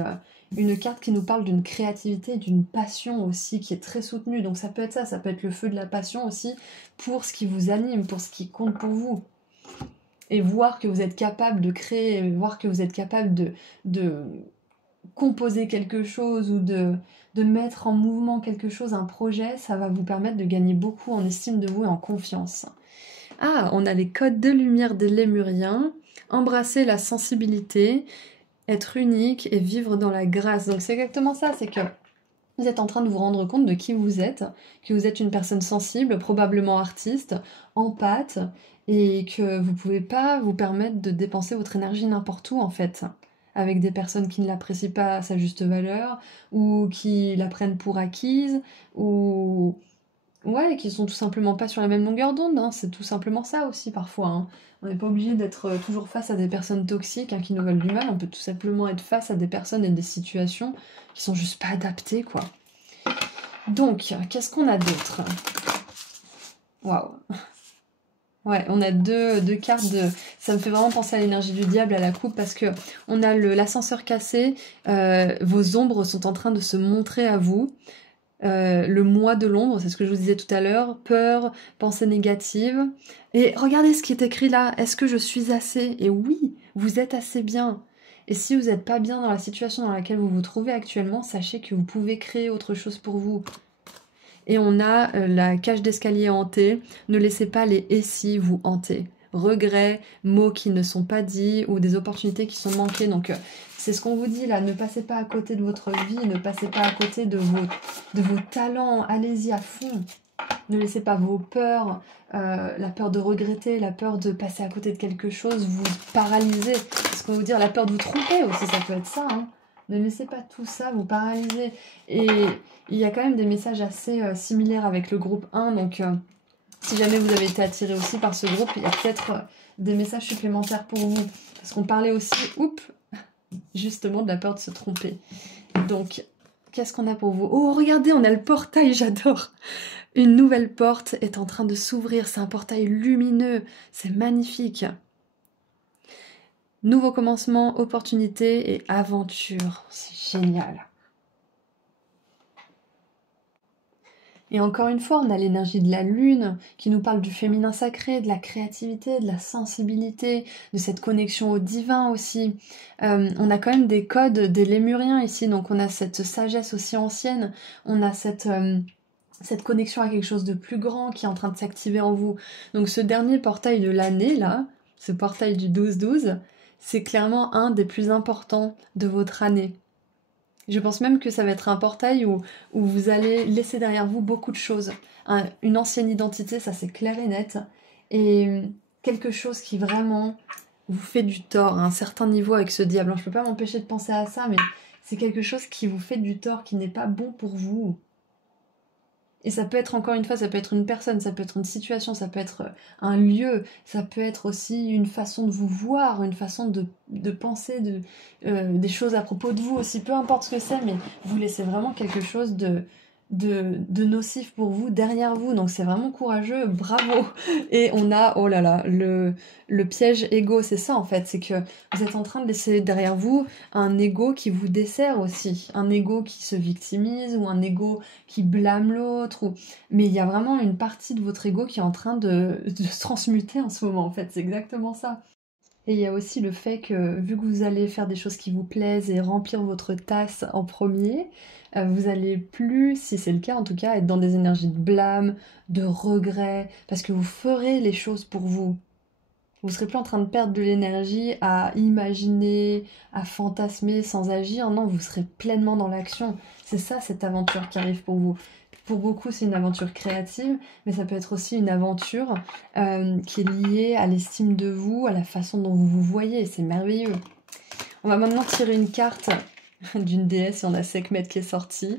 une carte qui nous parle d'une créativité, d'une passion aussi qui est très soutenue. Donc ça peut être ça peut être le feu de la passion aussi pour ce qui vous anime, pour ce qui compte pour vous. Et voir que vous êtes capable de créer, voir que vous êtes capable de composer quelque chose ou de mettre en mouvement quelque chose, un projet, ça va vous permettre de gagner beaucoup en estime de vous et en confiance. Ah, on a les codes de lumière des Lémuriens, embrasser la sensibilité, être unique et vivre dans la grâce. Donc c'est exactement ça, c'est que vous êtes en train de vous rendre compte de qui vous êtes, que vous êtes une personne sensible, probablement artiste, empathe, et que vous pouvez pas vous permettre de dépenser votre énergie n'importe où en fait, avec des personnes qui ne l'apprécient pas à sa juste valeur, ou qui la prennent pour acquise, ou ouais, qui sont tout simplement pas sur la même longueur d'onde, hein. C'est tout simplement ça aussi parfois, hein. On n'est pas obligé d'être toujours face à des personnes toxiques, hein, qui nous veulent du mal, on peut tout simplement être face à des personnes et des situations qui sont juste pas adaptées, quoi. Donc, qu'est-ce qu'on a d'autre? Waouh! Ouais, on a deux cartes de... Ça me fait vraiment penser à l'énergie du diable, à la coupe, parce que on a l'ascenseur cassé, vos ombres sont en train de se montrer à vous. Le moi de l'ombre, c'est ce que je vous disais tout à l'heure, peur, pensée négative. Et regardez ce qui est écrit là, est-ce que je suis assez? Et oui, vous êtes assez bien. Et si vous n'êtes pas bien dans la situation dans laquelle vous vous trouvez actuellement, sachez que vous pouvez créer autre chose pour vous. Et on a la cage d'escalier hantée, ne laissez pas les « et si » vous hanter. Regrets, mots qui ne sont pas dits ou des opportunités qui sont manquées. Donc c'est ce qu'on vous dit là, ne passez pas à côté de votre vie, ne passez pas à côté de vos talents, allez-y à fond. Ne laissez pas vos peurs, la peur de regretter, la peur de passer à côté de quelque chose, vous paralyser. C'est ce qu'on vous dit, la peur de vous tromper aussi, ça peut être ça, hein. Ne laissez pas tout ça vous paralyser. Et il y a quand même des messages assez similaires avec le groupe 1, donc si jamais vous avez été attiré aussi par ce groupe, il y a peut-être des messages supplémentaires pour vous. Parce qu'on parlait aussi, justement de la peur de se tromper. Donc, qu'est-ce qu'on a pour vous? Oh, regardez, on a le portail, j'adore! Une nouvelle porte est en train de s'ouvrir, c'est un portail lumineux, c'est magnifique. Nouveau commencement, opportunité et aventure, c'est génial. Et encore une fois, on a l'énergie de la lune qui nous parle du féminin sacré, de la créativité, de la sensibilité, de cette connexion au divin aussi. On a quand même des codes des lémuriens ici, donc on a cette sagesse aussi ancienne, on a cette connexion à quelque chose de plus grand qui est en train de s'activer en vous. Donc ce dernier portail de l'année, là, ce portail du 12-12, c'est clairement un des plus importants de votre année. Je pense même que ça va être un portail où vous allez laisser derrière vous beaucoup de choses. Une ancienne identité, ça c'est clair et net. Et quelque chose qui vraiment vous fait du tort à un certain niveau avec ce diable. Je ne peux pas m'empêcher de penser à ça, mais c'est quelque chose qui vous fait du tort, qui n'est pas bon pour vous. Et ça peut être, encore une fois, ça peut être une personne, ça peut être une situation, ça peut être un lieu, ça peut être aussi une façon de vous voir, une façon de penser des choses à propos de vous aussi, peu importe ce que c'est, mais vous laissez vraiment quelque chose de nocif pour vous derrière vous, donc c'est vraiment courageux, bravo. Et on a, oh là là, le piège égo, c'est ça en fait, c'est que vous êtes en train de laisser derrière vous un égo qui vous dessert aussi, un égo qui se victimise ou un égo qui blâme l'autre, mais il y a vraiment une partie de votre égo qui est en train de se transmuter en ce moment en fait, c'est exactement ça. Et il y a aussi le fait que, vu que vous allez faire des choses qui vous plaisent et remplir votre tasse en premier, vous allez plus, si c'est le cas en tout cas, être dans des énergies de blâme, de regret, parce que vous ferez les choses pour vous. Vous serez plus en train de perdre de l'énergie à imaginer, à fantasmer sans agir. Non, vous serez pleinement dans l'action. C'est ça, cette aventure qui arrive pour vous. Pour beaucoup, c'est une aventure créative, mais ça peut être aussi une aventure qui est liée à l'estime de vous, à la façon dont vous vous voyez. C'est merveilleux. On va maintenant tirer une carte d'une déesse. Il y en a Sekhmet qui est sorti.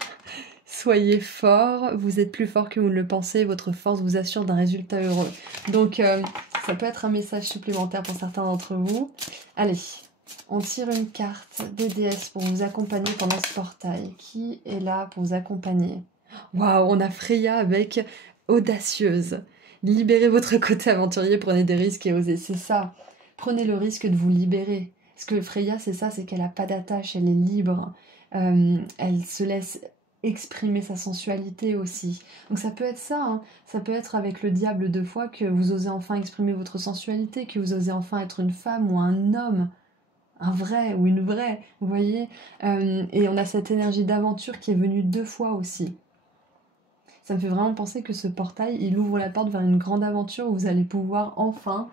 Soyez fort, vous êtes plus fort que vous ne le pensez, votre force vous assure d'un résultat heureux. Donc, ça peut être un message supplémentaire pour certains d'entre vous. Allez, on tire une carte des déesses pour vous accompagner pendant ce portail. Qui est là pour vous accompagner? Waouh, on a Freya avec audacieuse. Libérez votre côté aventurier, prenez des risques et osez. C'est ça. Prenez le risque de vous libérer. Parce que Freya, c'est ça, c'est qu'elle n'a pas d'attache, elle est libre. elle se laisse exprimer sa sensualité aussi. Donc ça peut être ça, hein. Ça peut être avec le diable 2 fois que vous osez enfin exprimer votre sensualité, que vous osez enfin être une femme ou un homme, un vrai ou une vraie, vous voyez. Et on a cette énergie d'aventure qui est venue 2 fois aussi. Ça me fait vraiment penser que ce portail, il ouvre la porte vers une grande aventure où vous allez pouvoir enfin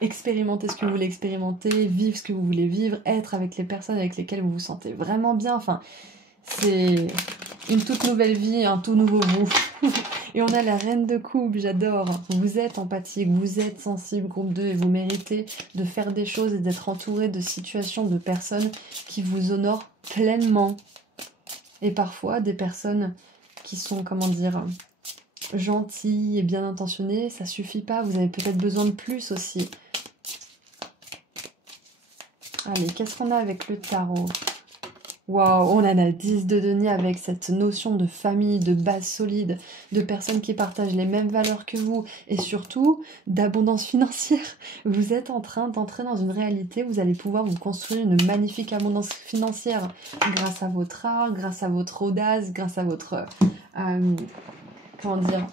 expérimenter ce que vous voulez expérimenter, vivre ce que vous voulez vivre, être avec les personnes avec lesquelles vous vous sentez vraiment bien. Enfin, c'est une toute nouvelle vie, un tout nouveau vous. Et on a la reine de coupe, j'adore. Vous êtes empathique, vous êtes sensible, groupe 2, et vous méritez de faire des choses et d'être entouré de situations, de personnes qui vous honorent pleinement. Et parfois, des personnes qui sont, comment dire, gentilles et bien intentionnées, ça suffit pas, vous avez peut-être besoin de plus aussi. Allez, qu'est-ce qu'on a avec le tarot? Waouh, on a la 10 de denier avec cette notion de famille, de base solide, de personnes qui partagent les mêmes valeurs que vous et surtout d'abondance financière. Vous êtes en train d'entrer dans une réalité où vous allez pouvoir vous construire une magnifique abondance financière grâce à votre art, grâce à votre audace, grâce à votre... comment dire,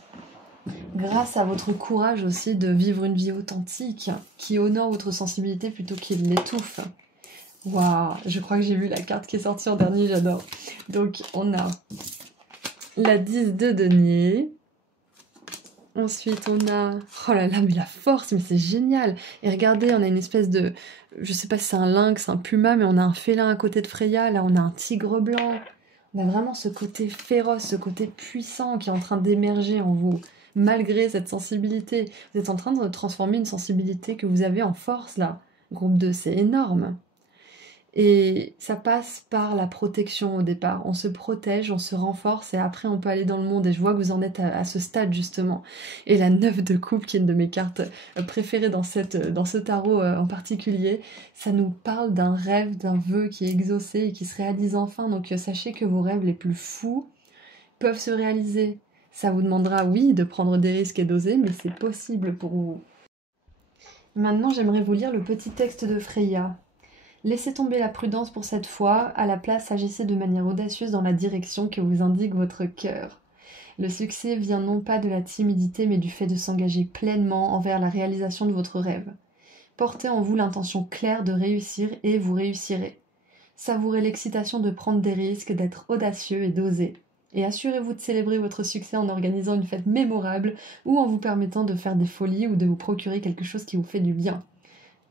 grâce à votre courage aussi de vivre une vie authentique qui honore votre sensibilité plutôt qu'il l'étouffe. Waouh, je crois que j'ai vu la carte qui est sortie en dernier, j'adore. Donc on a la 10 de denier. Ensuite on a... Oh là là, mais la force, mais c'est génial. Et regardez, on a une espèce de... Je sais pas si c'est un lynx, un puma, mais on a un félin à côté de Freya. Là on a un tigre blanc. On a vraiment ce côté féroce, ce côté puissant qui est en train d'émerger en vous. Malgré cette sensibilité. Vous êtes en train de transformer une sensibilité que vous avez en force là. Groupe 2, c'est énorme. Et ça passe par la protection au départ. On se protège, on se renforce et après on peut aller dans le monde. Et je vois que vous en êtes à ce stade justement. Et la 9 de coupe, qui est une de mes cartes préférées dans ce tarot en particulier, ça nous parle d'un rêve, d'un vœu qui est exaucé et qui se réalise enfin. Donc sachez que vos rêves les plus fous peuvent se réaliser. Ça vous demandera, oui, de prendre des risques et d'oser, mais c'est possible pour vous. Maintenant, j'aimerais vous lire le petit texte de Freya. Laissez tomber la prudence pour cette fois, à la place agissez de manière audacieuse dans la direction que vous indique votre cœur. Le succès vient non pas de la timidité mais du fait de s'engager pleinement envers la réalisation de votre rêve. Portez en vous l'intention claire de réussir et vous réussirez. Savourez l'excitation de prendre des risques, d'être audacieux et d'oser. Et assurez-vous de célébrer votre succès en organisant une fête mémorable ou en vous permettant de faire des folies ou de vous procurer quelque chose qui vous fait du bien.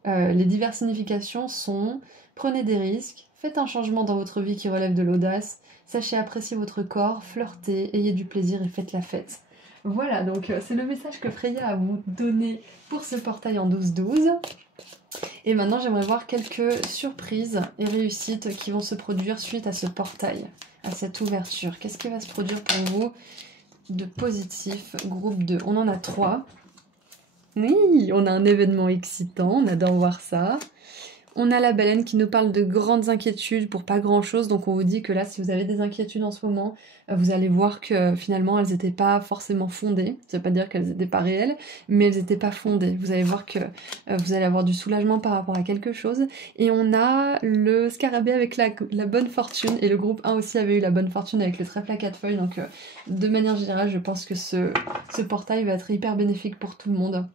Les diverses significations sont: prenez des risques, faites un changement dans votre vie qui relève de l'audace, sachez apprécier votre corps, flirtez, ayez du plaisir et faites la fête. Voilà, donc c'est le message que Freya a à vous donner pour ce portail en 12-12. Et maintenant, j'aimerais voir quelques surprises et réussites qui vont se produire suite à ce portail, à cette ouverture. Qu'est-ce qui va se produire pour vous de positif, groupe 2? On en a 3. Oui, on a un événement excitant, on adore voir ça. On a la baleine qui nous parle de grandes inquiétudes pour pas grand chose, donc on vous dit que là, si vous avez des inquiétudes en ce moment, vous allez voir que finalement elles n'étaient pas forcément fondées. Ça veut pas dire qu'elles n'étaient pas réelles, mais elles n'étaient pas fondées. Vous allez voir que vous allez avoir du soulagement par rapport à quelque chose. Et on a le scarabée avec la bonne fortune, et le groupe 1 aussi avait eu la bonne fortune avec le trèfle à 4 feuilles, donc de manière générale, je pense que ce portail va être hyper bénéfique pour tout le monde.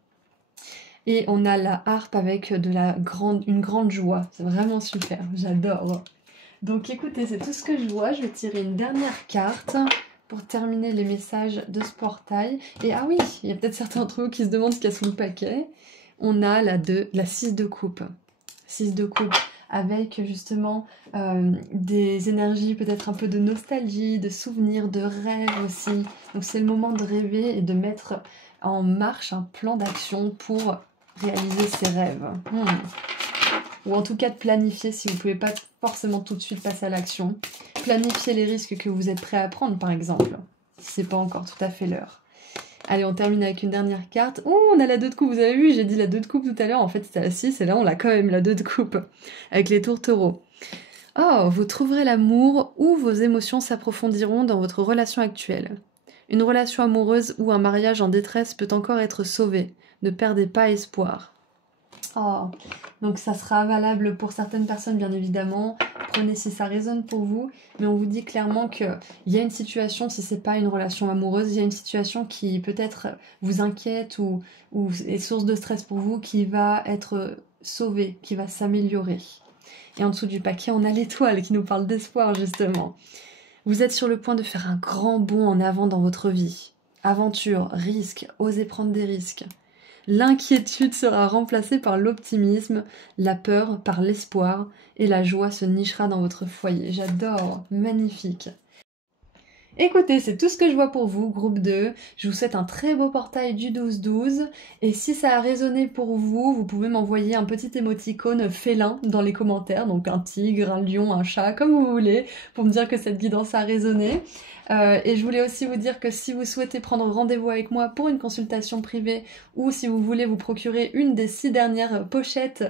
Et on a la harpe avec une grande joie. C'est vraiment super, j'adore. Donc écoutez, c'est tout ce que je vois. Je vais tirer une dernière carte pour terminer les messages de ce portail. Et ah oui, il y a peut-être certains d'entre vous qui se demandent ce qu'il y a sous le paquet. On a la 6 de coupe. 6 de coupe avec justement des énergies, peut-être un peu de nostalgie, de souvenirs, de rêves aussi. Donc c'est le moment de rêver et de mettre en marche un plan d'action pour réaliser ses rêves. Ou en tout cas de planifier si vous ne pouvez pas forcément tout de suite passer à l'action. Planifier les risques que vous êtes prêt à prendre par exemple, si c'est pas encore tout à fait l'heure. Allez, on termine avec une dernière carte. Oh, on a la 2 de coupe, vous avez vu, j'ai dit la 2 de coupe tout à l'heure, en fait c'était la 6 et là on a quand même la 2 de coupe avec les tourtereaux. Oh, vous trouverez l'amour ou vos émotions s'approfondiront dans votre relation actuelle. Une relation amoureuse ou un mariage en détresse peut encore être sauvé. Ne perdez pas espoir. Oh, donc ça sera valable pour certaines personnes bien évidemment. prenez si ça résonne pour vous, mais on vous dit clairement qu'il y a une situation, si c'est pas une relation amoureuse, il y a une situation qui peut-être vous inquiète ou est source de stress pour vous, qui va être sauvée, qui va s'améliorer. Et en dessous du paquet, on a l'étoile qui nous parle d'espoir justement. Vous êtes sur le point de faire un grand bond en avant dans votre vie. Aventure, risque, osez prendre des risques. L'inquiétude sera remplacée par l'optimisme, la peur par l'espoir et la joie se nichera dans votre foyer. J'adore, magnifique. Écoutez, c'est tout ce que je vois pour vous, groupe 2. Je vous souhaite un très beau portail du 12-12. Et si ça a résonné pour vous, vous pouvez m'envoyer un petit émoticône félin dans les commentaires. Donc un tigre, un lion, un chat, comme vous voulez, pour me dire que cette guidance a résonné. Et je voulais aussi vous dire que si vous souhaitez prendre rendez-vous avec moi pour une consultation privée ou si vous voulez vous procurer une des 6 dernières pochettes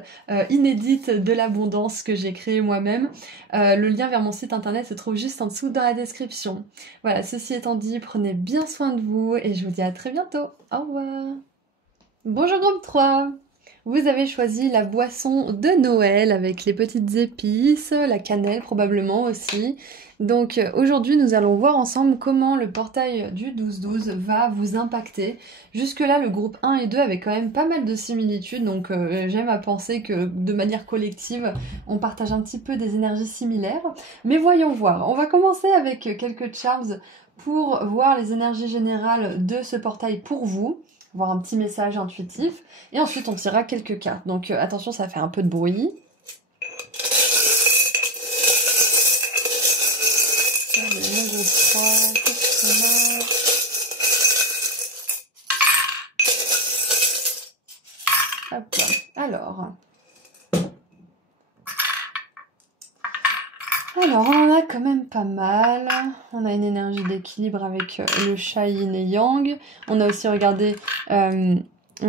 inédites de l'abondance que j'ai créées moi-même, le lien vers mon site internet se trouve juste en dessous dans la description. Voilà, ceci étant dit, prenez bien soin de vous et je vous dis à très bientôt. Au revoir. Bonjour groupe 3. Vous avez choisi la boisson de Noël avec les petites épices, la cannelle probablement aussi. Donc aujourd'hui nous allons voir ensemble comment le portail du 12-12 va vous impacter. Jusque là le groupe 1 et 2 avait quand même pas mal de similitudes, donc j'aime à penser que de manière collective on partage un petit peu des énergies similaires. Mais voyons voir, on va commencer avec quelques charms pour voir les énergies générales de ce portail pour vous. Voir un petit message intuitif, et ensuite on tirera quelques cartes. Donc attention, ça fait un peu de bruit. Allez, mon groupe 3, qu'est-ce qu'on a? Hop, alors, on en a quand même pas mal. On a une énergie d'équilibre avec le chat yin et yang. On a aussi regardé, on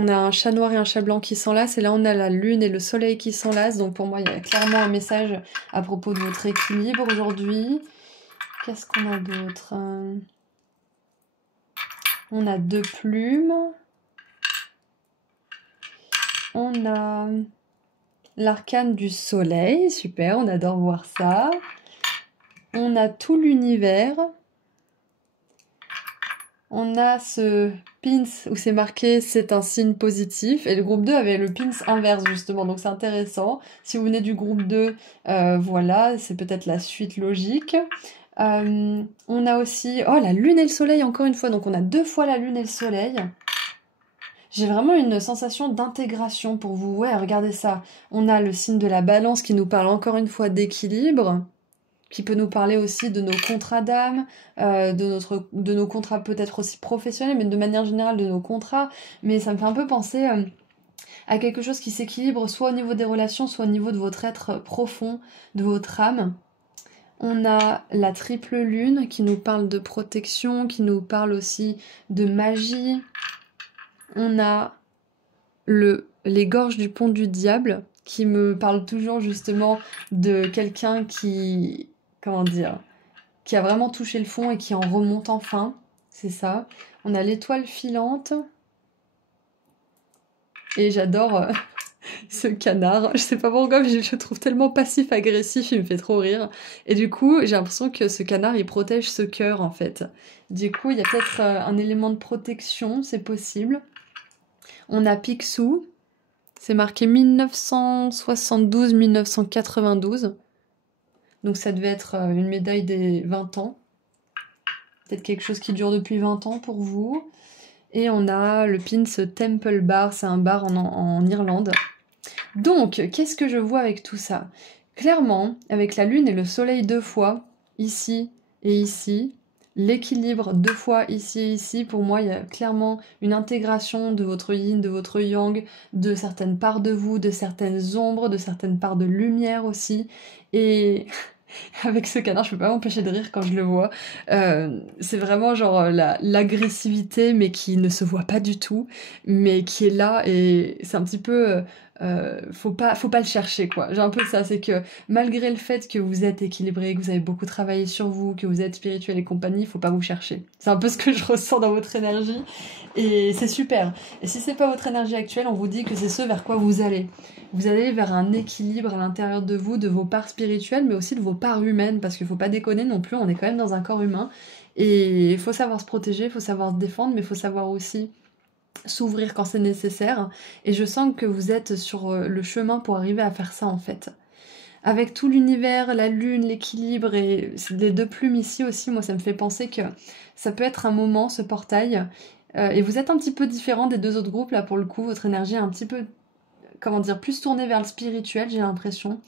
a un chat noir et un chat blanc qui s'enlacent. Et là, on a la lune et le soleil qui s'enlacent. Donc pour moi, il y a clairement un message à propos de votre équilibre aujourd'hui. Qu'est-ce qu'on a d'autre? On a 2 plumes. On a l'arcane du soleil. Super, on adore voir ça. On a tout l'univers. On a ce pins où c'est marqué c'est un signe positif. Et le groupe 2 avait le pins inverse justement. Donc c'est intéressant. Si vous venez du groupe 2, voilà, c'est peut-être la suite logique. On a aussi la lune et le soleil encore une fois. Donc on a 2 fois la lune et le soleil. J'ai vraiment une sensation d'intégration pour vous. Ouais, regardez ça. On a le signe de la balance qui nous parle encore une fois d'équilibre, qui peut nous parler aussi de nos contrats d'âme, de nos contrats peut-être aussi professionnels, mais de manière générale de nos contrats. Mais ça me fait un peu penser à quelque chose qui s'équilibre soit au niveau des relations, soit au niveau de votre être profond, de votre âme. On a la triple lune qui nous parle de protection, qui nous parle aussi de magie. On a les gorges du pont du diable qui me parle toujours justement de quelqu'un qui a vraiment touché le fond et qui en remonte enfin. C'est ça. On a l'étoile filante. Et j'adore ce canard. Je sais pas pourquoi, mais je le trouve tellement passif-agressif, il me fait trop rire. Et du coup, j'ai l'impression que ce canard, il protège ce cœur, en fait. Du coup, il y a peut-être un élément de protection, c'est possible. On a Picsou. C'est marqué 1972-1992. Donc ça devait être une médaille des 20 ans. Peut-être quelque chose qui dure depuis 20 ans pour vous. Et on a le pins Temple Bar, c'est un bar en Irlande. Donc, qu'est-ce que je vois avec tout ça? Clairement, avec la lune et le soleil 2 fois, ici et ici, l'équilibre 2 fois ici et ici, pour moi, il y a clairement une intégration de votre yin, de votre yang, de certaines parts de vous, de certaines ombres, de certaines parts de lumière aussi. Et avec ce canard, je peux pas m'empêcher de rire quand je le vois. C'est vraiment genre l'agressivité, mais qui ne se voit pas du tout, mais qui est là, et c'est un petit peu faut pas le chercher, quoi. J'ai un peu ça, c'est que malgré le fait que vous êtes équilibré, que vous avez beaucoup travaillé sur vous, que vous êtes spirituel et compagnie, faut pas vous chercher. C'est un peu ce que je ressens dans votre énergie, et c'est super. Et si c'est pas votre énergie actuelle, on vous dit que c'est ce vers quoi vous allez. Vous allez vers un équilibre à l'intérieur de vous, de vos parts spirituelles, mais aussi de vos parts humaines, parce qu'il faut pas déconner non plus, on est quand même dans un corps humain, et il faut savoir se protéger, il faut savoir se défendre, mais il faut savoir aussi s'ouvrir quand c'est nécessaire, et je sens que vous êtes sur le chemin pour arriver à faire ça en fait. Avec tout l'univers, la lune, l'équilibre et les deux plumes ici aussi, moi ça me fait penser que ça peut être un moment, ce portail, et vous êtes un petit peu différent des deux autres groupes là pour le coup, votre énergie est un petit peu, comment dire, plus tournée vers le spirituel, j'ai l'impression.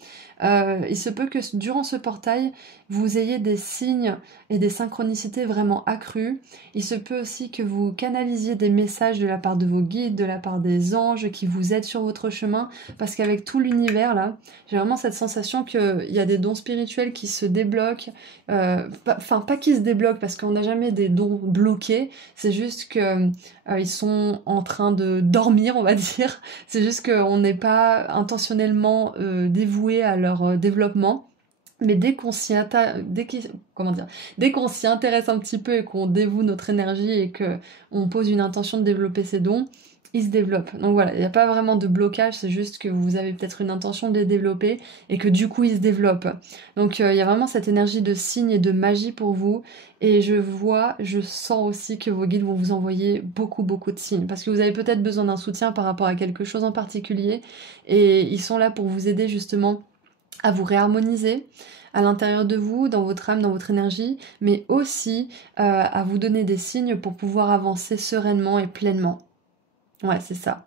Il se peut que durant ce portail, vous ayez des signes et des synchronicités vraiment accrues. Il se peut aussi que vous canalisiez des messages de la part de vos guides, de la part des anges qui vous aident sur votre chemin, parce qu'avec tout l'univers là, j'ai vraiment cette sensation qu'il y a des dons spirituels qui se débloquent, pas qui se débloquent parce qu'on n'a jamais des dons bloqués, c'est juste que ils sont en train de dormir, on va dire. C'est juste qu'on n'est pas intentionnellement dévoué à leur développement. Mais dès qu'on s'y intéresse un petit peu et qu'on dévoue notre énergie et qu'on pose une intention de développer ses dons, ils se développent. Donc voilà, il n'y a pas vraiment de blocage, c'est juste que vous avez peut-être une intention de les développer et que du coup ils se développent. Donc il y a vraiment cette énergie de signe et de magie pour vous. Et je sens aussi que vos guides vont vous envoyer beaucoup de signes. Parce que vous avez peut-être besoin d'un soutien par rapport à quelque chose en particulier. Et ils sont là pour vous aider justement à vous réharmoniser à l'intérieur de vous, dans votre âme, dans votre énergie, mais aussi à vous donner des signes pour pouvoir avancer sereinement et pleinement. Ouais, c'est ça.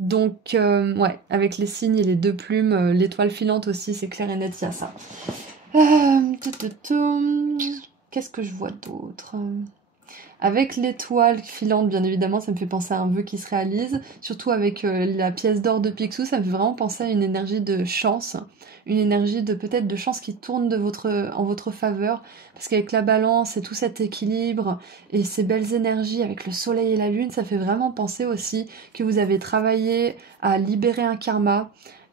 Donc, ouais, avec les signes et les deux plumes, l'étoile filante aussi, c'est clair et net, il y a ça. Qu'est-ce que je vois d'autre? Avec l'étoile filante, bien évidemment, ça me fait penser à un vœu qui se réalise. Surtout avec la pièce d'or de Picsou, ça me fait vraiment penser à une énergie de chance. Une énergie de peut-être de chance qui tourne en votre faveur. Parce qu'avec la balance et tout cet équilibre et ces belles énergies avec le soleil et la lune, ça fait vraiment penser aussi que vous avez travaillé à libérer un karma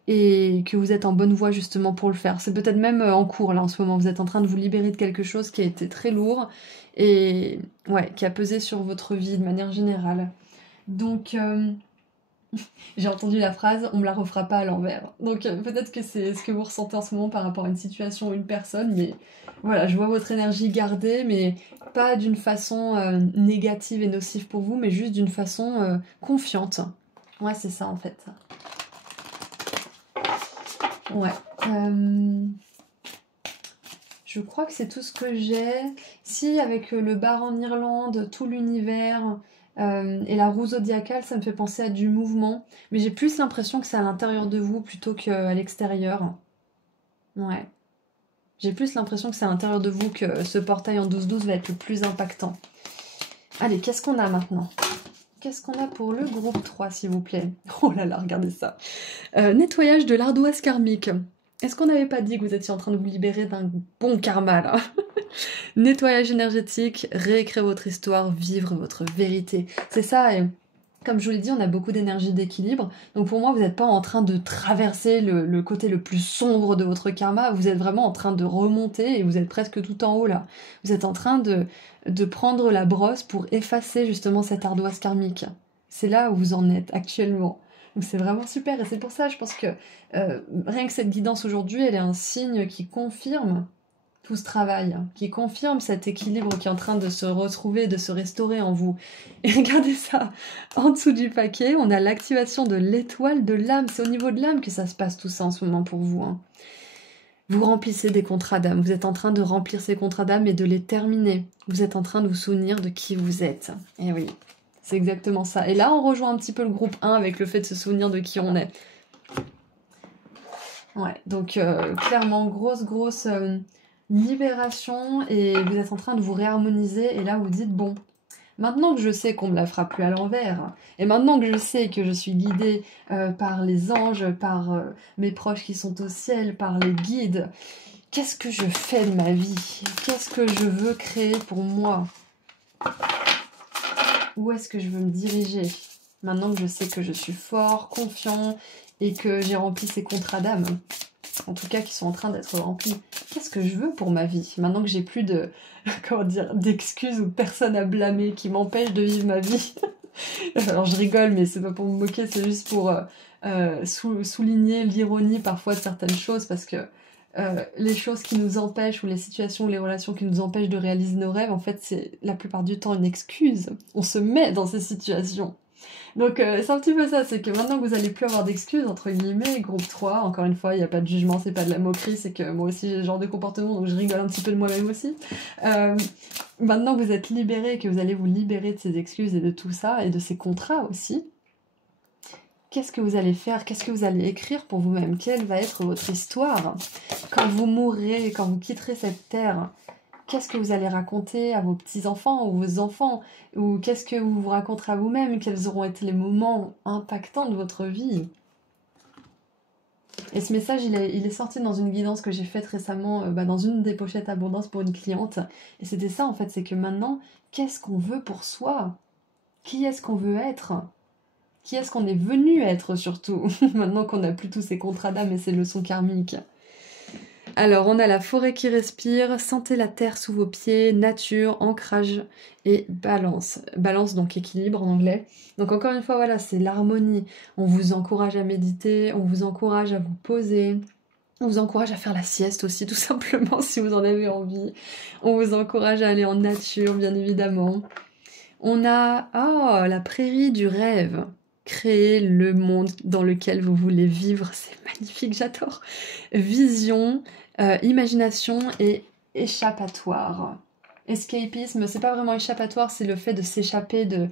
et que vous êtes en bonne voie justement pour le faire. C'est peut-être même en cours là en ce moment, vous êtes en train de vous libérer de quelque chose qui a été très lourd et ouais, qui a pesé sur votre vie de manière générale. Donc j'ai entendu la phrase on me la refera pas à l'envers. Donc peut-être que c'est ce que vous ressentez en ce moment par rapport à une situation ou une personne, mais voilà, je vois votre énergie gardée, mais pas d'une façon négative et nocive pour vous, mais juste d'une façon confiante. Ouais, c'est ça en fait. Ouais. Je crois que c'est tout ce que j'ai. Si, avec le bar en Irlande, tout l'univers et la roue zodiacale, ça me fait penser à du mouvement. Mais j'ai plus l'impression que c'est à l'intérieur de vous plutôt qu'à l'extérieur. Ouais. J'ai plus l'impression que c'est à l'intérieur de vous que ce portail en 12-12 va être le plus impactant. Allez, qu'est-ce qu'on a maintenant? Qu'est-ce qu'on a pour le groupe 3, s'il vous plaît? Oh là là, regardez ça. Nettoyage de l'ardoise karmique. Est-ce qu'on n'avait pas dit que vous étiez en train de vous libérer d'un bon karma, là? Nettoyage énergétique, réécrire votre histoire, vivre votre vérité. C'est ça, et comme je vous l'ai dit, on a beaucoup d'énergie d'équilibre. Donc pour moi, vous n'êtes pas en train de traverser le côté le plus sombre de votre karma. Vous êtes vraiment en train de remonter et vous êtes presque tout en haut, là. Vous êtes en train de prendre la brosse pour effacer justement cette ardoise karmique. C'est là où vous en êtes actuellement. Donc c'est vraiment super, et c'est pour ça, je pense que rien que cette guidance aujourd'hui, elle est un signe qui confirme tout ce travail, qui confirme cet équilibre qui est en train de se retrouver, de se restaurer en vous. Et regardez ça, en dessous du paquet, on a l'activation de l'étoile de l'âme. C'est au niveau de l'âme que ça se passe tout ça en ce moment pour vous. Hein. Vous remplissez des contrats d'âme, vous êtes en train de remplir ces contrats d'âme et de les terminer. Vous êtes en train de vous souvenir de qui vous êtes. Et oui, c'est exactement ça. Et là, on rejoint un petit peu le groupe 1 avec le fait de se souvenir de qui on est. Ouais, donc clairement, grosse libération, et vous êtes en train de vous réharmoniser, et là vous dites bon, maintenant que je sais qu'on me la fera plus à l'envers, et maintenant que je sais que je suis guidée par les anges, par mes proches qui sont au ciel, par les guides, qu'est-ce que je fais de ma vie? Qu'est-ce que je veux créer pour moi? Où est-ce que je veux me diriger? Maintenant que je sais que je suis fort, confiant et que j'ai rempli ces contrats d'âme, en tout cas qui sont en train d'être remplis, qu'est-ce que je veux pour ma vie? Maintenant que j'ai plus de, comment dire, d'excuses ou de personnes à blâmer qui m'empêchent de vivre ma vie. Alors je rigole, mais c'est pas pour me moquer, c'est juste pour souligner l'ironie parfois de certaines choses, parce que les choses qui nous empêchent, ou les situations ou les relations qui nous empêchent de réaliser nos rêves, en fait c'est la plupart du temps une excuse. On se met dans ces situations. Donc c'est un petit peu ça, c'est que maintenant que vous allez plus avoir d'excuses, entre guillemets, groupe 3, encore une fois, il n'y a pas de jugement, c'est pas de la moquerie, c'est que moi aussi j'ai ce genre de comportement, donc je rigole un petit peu de moi-même aussi. Maintenant que vous êtes libérés, que vous allez vous libérer de ces excuses et de tout ça, et de ces contrats aussi, qu'est-ce que vous allez faire? Qu'est-ce que vous allez écrire pour vous-même? Quelle va être votre histoire? Quand vous mourrez, quand vous quitterez cette terre, qu'est-ce que vous allez raconter à vos petits-enfants ou vos enfants? Ou qu'est-ce que vous vous raconterez à vous-même? Quels auront été les moments impactants de votre vie? Et ce message, il est sorti dans une guidance que j'ai faite récemment, dans une des pochettes abondance pour une cliente. Et c'était ça, en fait, c'est que maintenant, qu'est-ce qu'on veut pour soi? Qui est-ce qu'on veut être? Qui est-ce qu'on est venu être, surtout? Maintenant qu'on n'a plus tous ces contrats d'âme et ces leçons karmiques. Alors, on a la forêt qui respire, sentez la terre sous vos pieds, nature, ancrage et balance. Balance, donc équilibre en anglais. Donc encore une fois, voilà, c'est l'harmonie. On vous encourage à méditer, on vous encourage à vous poser, on vous encourage à faire la sieste aussi, tout simplement, si vous en avez envie. On vous encourage à aller en nature, bien évidemment. On a, la prairie du rêve. Créer le monde dans lequel vous voulez vivre, c'est magnifique, j'adore. Vision, imagination et échappatoire. Escapisme, c'est pas vraiment échappatoire, c'est le fait de s'échapper, de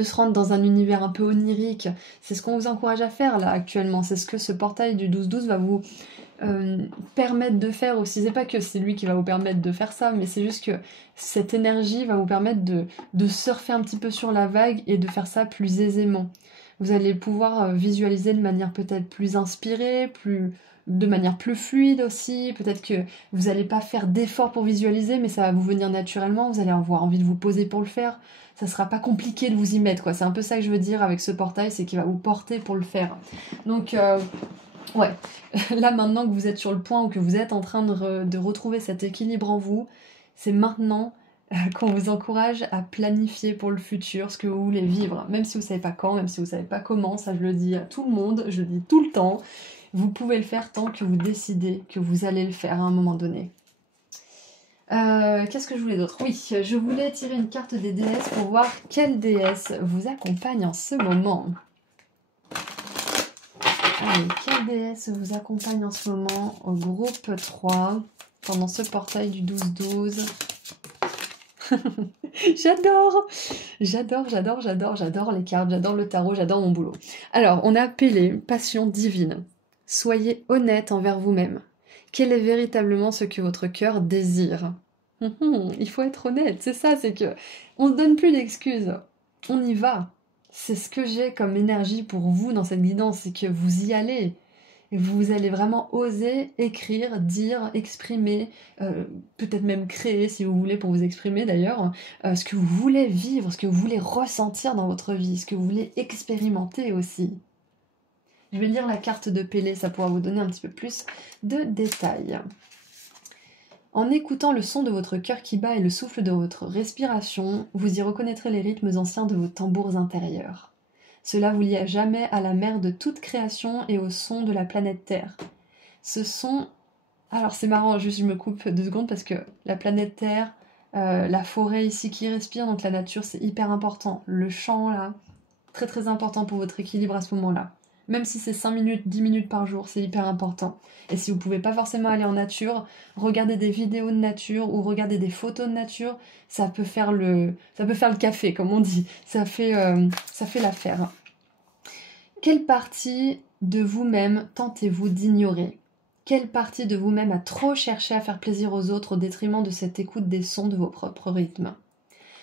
se rendre dans un univers un peu onirique. C'est ce qu'on vous encourage à faire là actuellement, c'est ce que ce portail du 12-12 va vous permettre de faire aussi. C'est pas que c'est lui qui va vous permettre de faire ça, mais c'est juste que cette énergie va vous permettre de surfer un petit peu sur la vague et de faire ça plus aisément. Vous allez pouvoir visualiser de manière peut-être plus inspirée, de manière plus fluide aussi. Peut-être que vous n'allez pas faire d'efforts pour visualiser, mais ça va vous venir naturellement. Vous allez avoir envie de vous poser pour le faire. Ça sera pas compliqué de vous y mettre, quoi. C'est un peu ça que je veux dire avec ce portail, c'est qu'il va vous porter pour le faire. Donc ouais, là maintenant que vous êtes sur le point ou que vous êtes en train de retrouver cet équilibre en vous, c'est maintenant qu'on vous encourage à planifier pour le futur ce que vous voulez vivre. Même si vous ne savez pas quand, même si vous ne savez pas comment, ça je le dis à tout le monde, je le dis tout le temps, vous pouvez le faire tant que vous décidez que vous allez le faire à un moment donné. Qu'est-ce que je voulais d'autre? Oui, je voulais tirer une carte des déesses pour voir quelle déesse vous accompagne en ce moment. Allez, quelle déesse vous accompagne en ce moment au groupe 3 pendant ce portail du 12-12? J'adore les cartes, j'adore le tarot, j'adore mon boulot. Alors, on a appelé passion divine. Soyez honnête envers vous-même. Quel est véritablement ce que votre cœur désire? Il faut être honnête, c'est ça, c'est que on ne donne plus d'excuses. On y va. C'est ce que j'ai comme énergie pour vous dans cette guidance, c'est que vous y allez. Et vous allez vraiment oser écrire, dire, exprimer, peut-être même créer si vous voulez pour vous exprimer d'ailleurs, ce que vous voulez vivre, ce que vous voulez ressentir dans votre vie, ce que vous voulez expérimenter aussi. Je vais lire la carte de Pélée, ça pourra vous donner un petit peu plus de détails. En écoutant le son de votre cœur qui bat et le souffle de votre respiration, vous y reconnaîtrez les rythmes anciens de vos tambours intérieurs. Cela vous lie à jamais à la mère de toute création et au son de la planète Terre. Ce son... Alors c'est marrant, juste je me coupe 2 secondes parce que la planète Terre, la forêt ici qui respire, donc la nature c'est hyper important. Le chant là, très très important pour votre équilibre à ce moment-là. Même si c'est 5 minutes, 10 minutes par jour, c'est hyper important. Et si vous pouvez pas forcément aller en nature, regardez des vidéos de nature ou regardez des photos de nature, ça peut faire le café, comme on dit. Ça fait l'affaire. Quelle partie de vous-même tentez-vous d'ignorer? Quelle partie de vous-même a trop cherché à faire plaisir aux autres au détriment de cette écoute des sons de vos propres rythmes?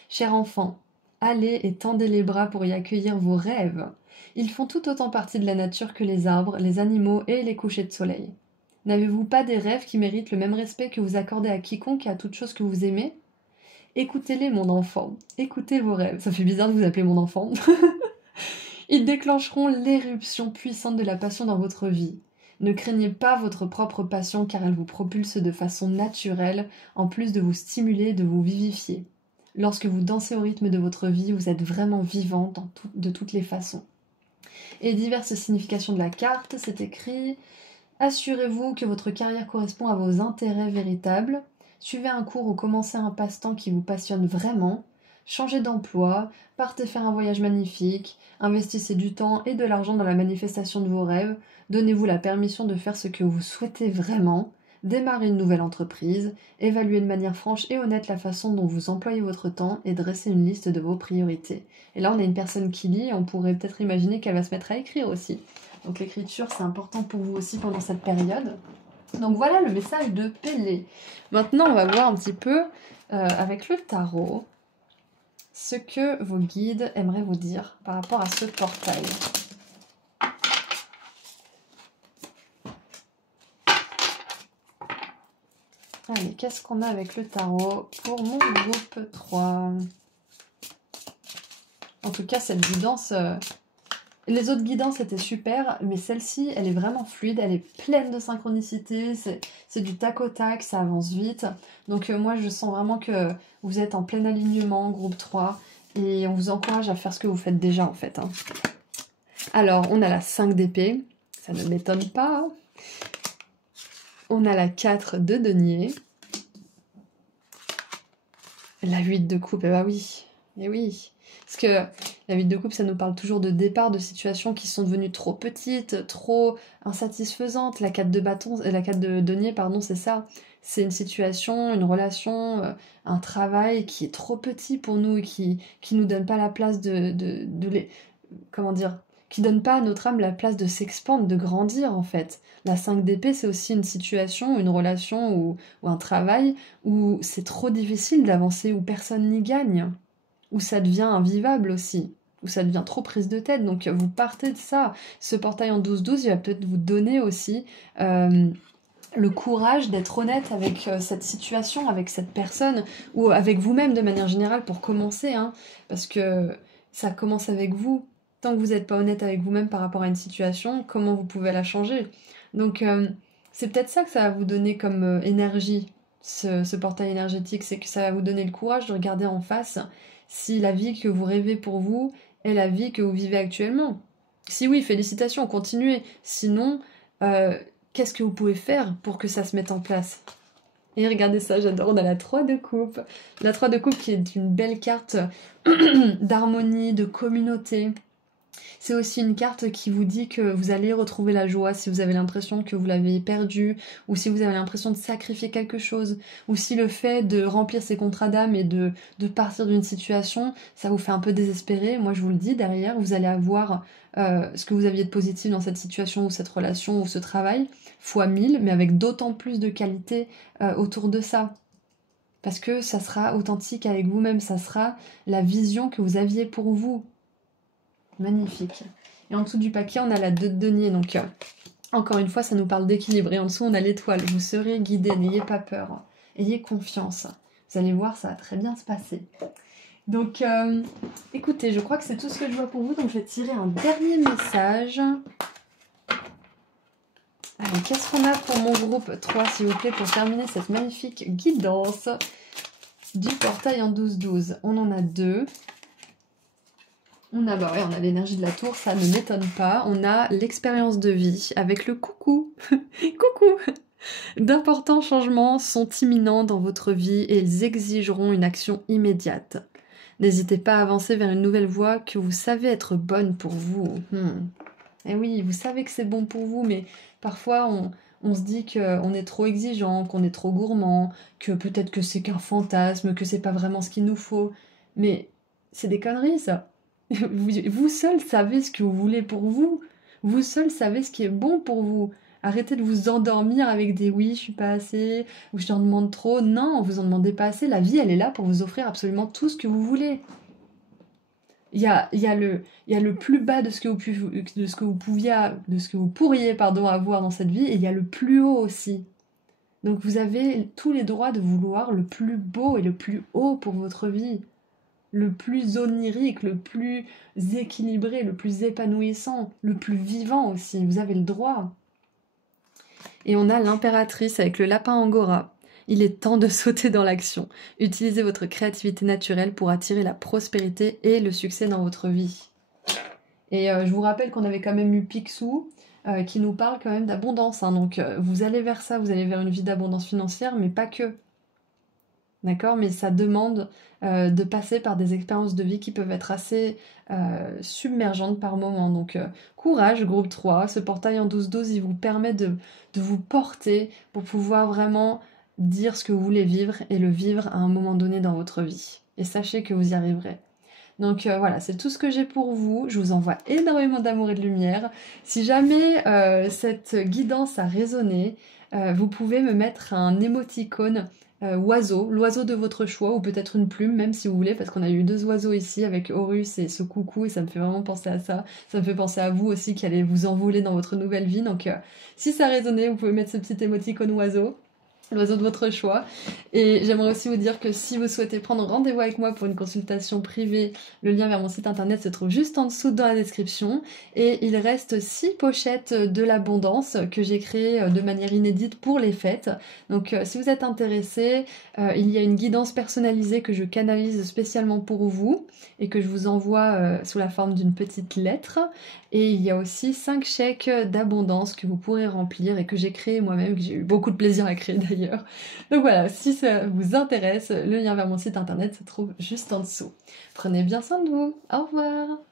Cher enfant, allez et tendez les bras pour y accueillir vos rêves. Ils font tout autant partie de la nature que les arbres, les animaux et les couchers de soleil. N'avez-vous pas des rêves qui méritent le même respect que vous accordez à quiconque et à toute chose que vous aimez? Écoutez-les, mon enfant. Écoutez vos rêves. Ça fait bizarre de vous appeler mon enfant. Ils déclencheront l'éruption puissante de la passion dans votre vie. Ne craignez pas votre propre passion car elle vous propulse de façon naturelle, en plus de vous stimuler et de vous vivifier. Lorsque vous dansez au rythme de votre vie, vous êtes vraiment vivant de toutes les façons. Et diverses significations de la carte, c'est écrit « Assurez-vous que votre carrière correspond à vos intérêts véritables. Suivez un cours ou commencez un passe-temps qui vous passionne vraiment. Changez d'emploi, partez faire un voyage magnifique, investissez du temps et de l'argent dans la manifestation de vos rêves, donnez-vous la permission de faire ce que vous souhaitez vraiment, démarrez une nouvelle entreprise, évaluez de manière franche et honnête la façon dont vous employez votre temps et dressez une liste de vos priorités. » Et là, on a une personne qui lit, on pourrait peut-être imaginer qu'elle va se mettre à écrire aussi. Donc l'écriture, c'est important pour vous aussi pendant cette période. Donc voilà le message de Pélé. Maintenant, on va voir un petit peu, avec le tarot, ce que vos guides aimeraient vous dire par rapport à ce portail. Allez, qu'est-ce qu'on a avec le tarot pour mon groupe 3? En tout cas, cette guidance... Les autres guidances étaient super, mais celle-ci, elle est vraiment fluide, elle est pleine de synchronicité, c'est du tac au tac, ça avance vite. Donc moi, je sens vraiment que vous êtes en plein alignement, groupe 3, et on vous encourage à faire ce que vous faites déjà, en fait. Alors, on a la 5 d'épée, ça ne m'étonne pas. On a la 4 de denier. La 8 de coupe, eh bah oui, eh oui. Parce que la 8 de coupe, ça nous parle toujours de départ, de situations qui sont devenues trop petites, trop insatisfaisantes. La 4 de bâton, la 4 de denier, pardon, c'est ça. C'est une situation, une relation, un travail qui est trop petit pour nous et qui nous donne pas la place comment dire, qui donne pas à notre âme la place de s'expandre, de grandir en fait. La 5 d'épée, c'est aussi une situation, une relation ou un travail où c'est trop difficile d'avancer, où personne n'y gagne, où ça devient invivable aussi, où ça devient trop prise de tête. Donc vous partez de ça. Ce portail en 12-12, il va peut-être vous donner aussi le courage d'être honnête avec cette situation, avec cette personne, ou avec vous-même de manière générale pour commencer, hein, parce que ça commence avec vous. Tant que vous n'êtes pas honnête avec vous-même par rapport à une situation, comment vous pouvez la changer? Donc c'est peut-être ça que ça va vous donner comme énergie, ce portail énergétique, c'est que ça va vous donner le courage de regarder en face si la vie que vous rêvez pour vous est la vie que vous vivez actuellement. Si oui, félicitations, continuez. Sinon, qu'est-ce que vous pouvez faire pour que ça se mette en place? Et regardez ça, j'adore, on a la 3 de coupe. La 3 de coupe qui est une belle carte d'harmonie, de communauté. C'est aussi une carte qui vous dit que vous allez retrouver la joie si vous avez l'impression que vous l'avez perdue, ou si vous avez l'impression de sacrifier quelque chose, ou si le fait de remplir ses contrats d'âme et de partir d'une situation, ça vous fait un peu désespérer. Moi je vous le dis, derrière vous allez avoir ce que vous aviez de positif dans cette situation ou cette relation ou ce travail, fois 1000, mais avec d'autant plus de qualité autour de ça. Parce que ça sera authentique avec vous-même, ça sera la vision que vous aviez pour vous. Magnifique. Et en dessous du paquet, on a la 2 de denier. Donc, encore une fois, ça nous parle d'équilibre. Et en dessous, on a l'étoile. Vous serez guidés, n'ayez pas peur. Ayez confiance. Vous allez voir, ça va très bien se passer. Donc, écoutez, je crois que c'est tout ce que je vois pour vous. Donc, je vais tirer un dernier message. Alors, qu'est-ce qu'on a pour mon groupe 3, s'il vous plaît, pour terminer cette magnifique guidance du portail en 12-12. On en a 2. On a, on a l'énergie de la tour, ça ne m'étonne pas. On a l'expérience de vie avec le coucou. Coucou. D'importants changements sont imminents dans votre vie et ils exigeront une action immédiate. N'hésitez pas à avancer vers une nouvelle voie que vous savez être bonne pour vous. Et oui, vous savez que c'est bon pour vous, mais parfois on se dit qu'on est trop exigeant, qu'on est trop gourmand, que peut-être que c'est qu'un fantasme, que c'est pas vraiment ce qu'il nous faut. Mais c'est des conneries ça. Vous seul savez ce que vous voulez pour vous. Vous seul savez ce qui est bon pour vous. Arrêtez de vous endormir avec des oui, je suis pas assez, ou je t'en demande trop. Non, vous en demandez pas assez. La vie, elle est là pour vous offrir absolument tout ce que vous voulez. Il y a le plus bas de ce que vous pourriez avoir dans cette vie, et il y a le plus haut aussi. Donc vous avez tous les droits de vouloir le plus beau et le plus haut pour votre vie, le plus onirique, le plus équilibré, le plus épanouissant, le plus vivant aussi. Vous avez le droit. Et on a l'impératrice avec le lapin angora. Il est temps de sauter dans l'action. Utilisez votre créativité naturelle pour attirer la prospérité et le succès dans votre vie. Et je vous rappelle qu'on avait quand même eu Picsou, qui nous parle quand même d'abondance. Hein. Donc vous allez vers ça, vous allez vers une vie d'abondance financière, mais pas que. D'accord? Mais ça demande de passer par des expériences de vie qui peuvent être assez submergentes par moment. Donc courage, groupe 3, ce portail en 12-12, il vous permet de vous porter pour pouvoir vraiment dire ce que vous voulez vivre et le vivre à un moment donné dans votre vie. Et sachez que vous y arriverez. Donc voilà, c'est tout ce que j'ai pour vous. Je vous envoie énormément d'amour et de lumière. Si jamais cette guidance a résonné, vous pouvez me mettre un émoticône oiseau, l'oiseau de votre choix, ou peut-être une plume, même si vous voulez, parce qu'on a eu 2 oiseaux ici avec Horus et ce coucou, et ça me fait vraiment penser à ça. Ça me fait penser à vous aussi qui allez vous envoler dans votre nouvelle vie. Donc si ça a résonné, vous pouvez mettre ce petit émoticône oiseau. L'oiseau de votre choix. Et j'aimerais aussi vous dire que si vous souhaitez prendre rendez-vous avec moi pour une consultation privée, le lien vers mon site internet se trouve juste en dessous dans la description. Et il reste 6 pochettes de l'abondance que j'ai créées de manière inédite pour les fêtes. Donc si vous êtes intéressé, il y a une guidance personnalisée que je canalise spécialement pour vous et que je vous envoie sous la forme d'une petite lettre. Et il y a aussi 5 chèques d'abondance que vous pourrez remplir et que j'ai créé moi-même, que j'ai eu beaucoup de plaisir à créer d'ailleurs. Donc voilà, si ça vous intéresse, le lien vers mon site internet se trouve juste en dessous. Prenez bien soin de vous. Au revoir!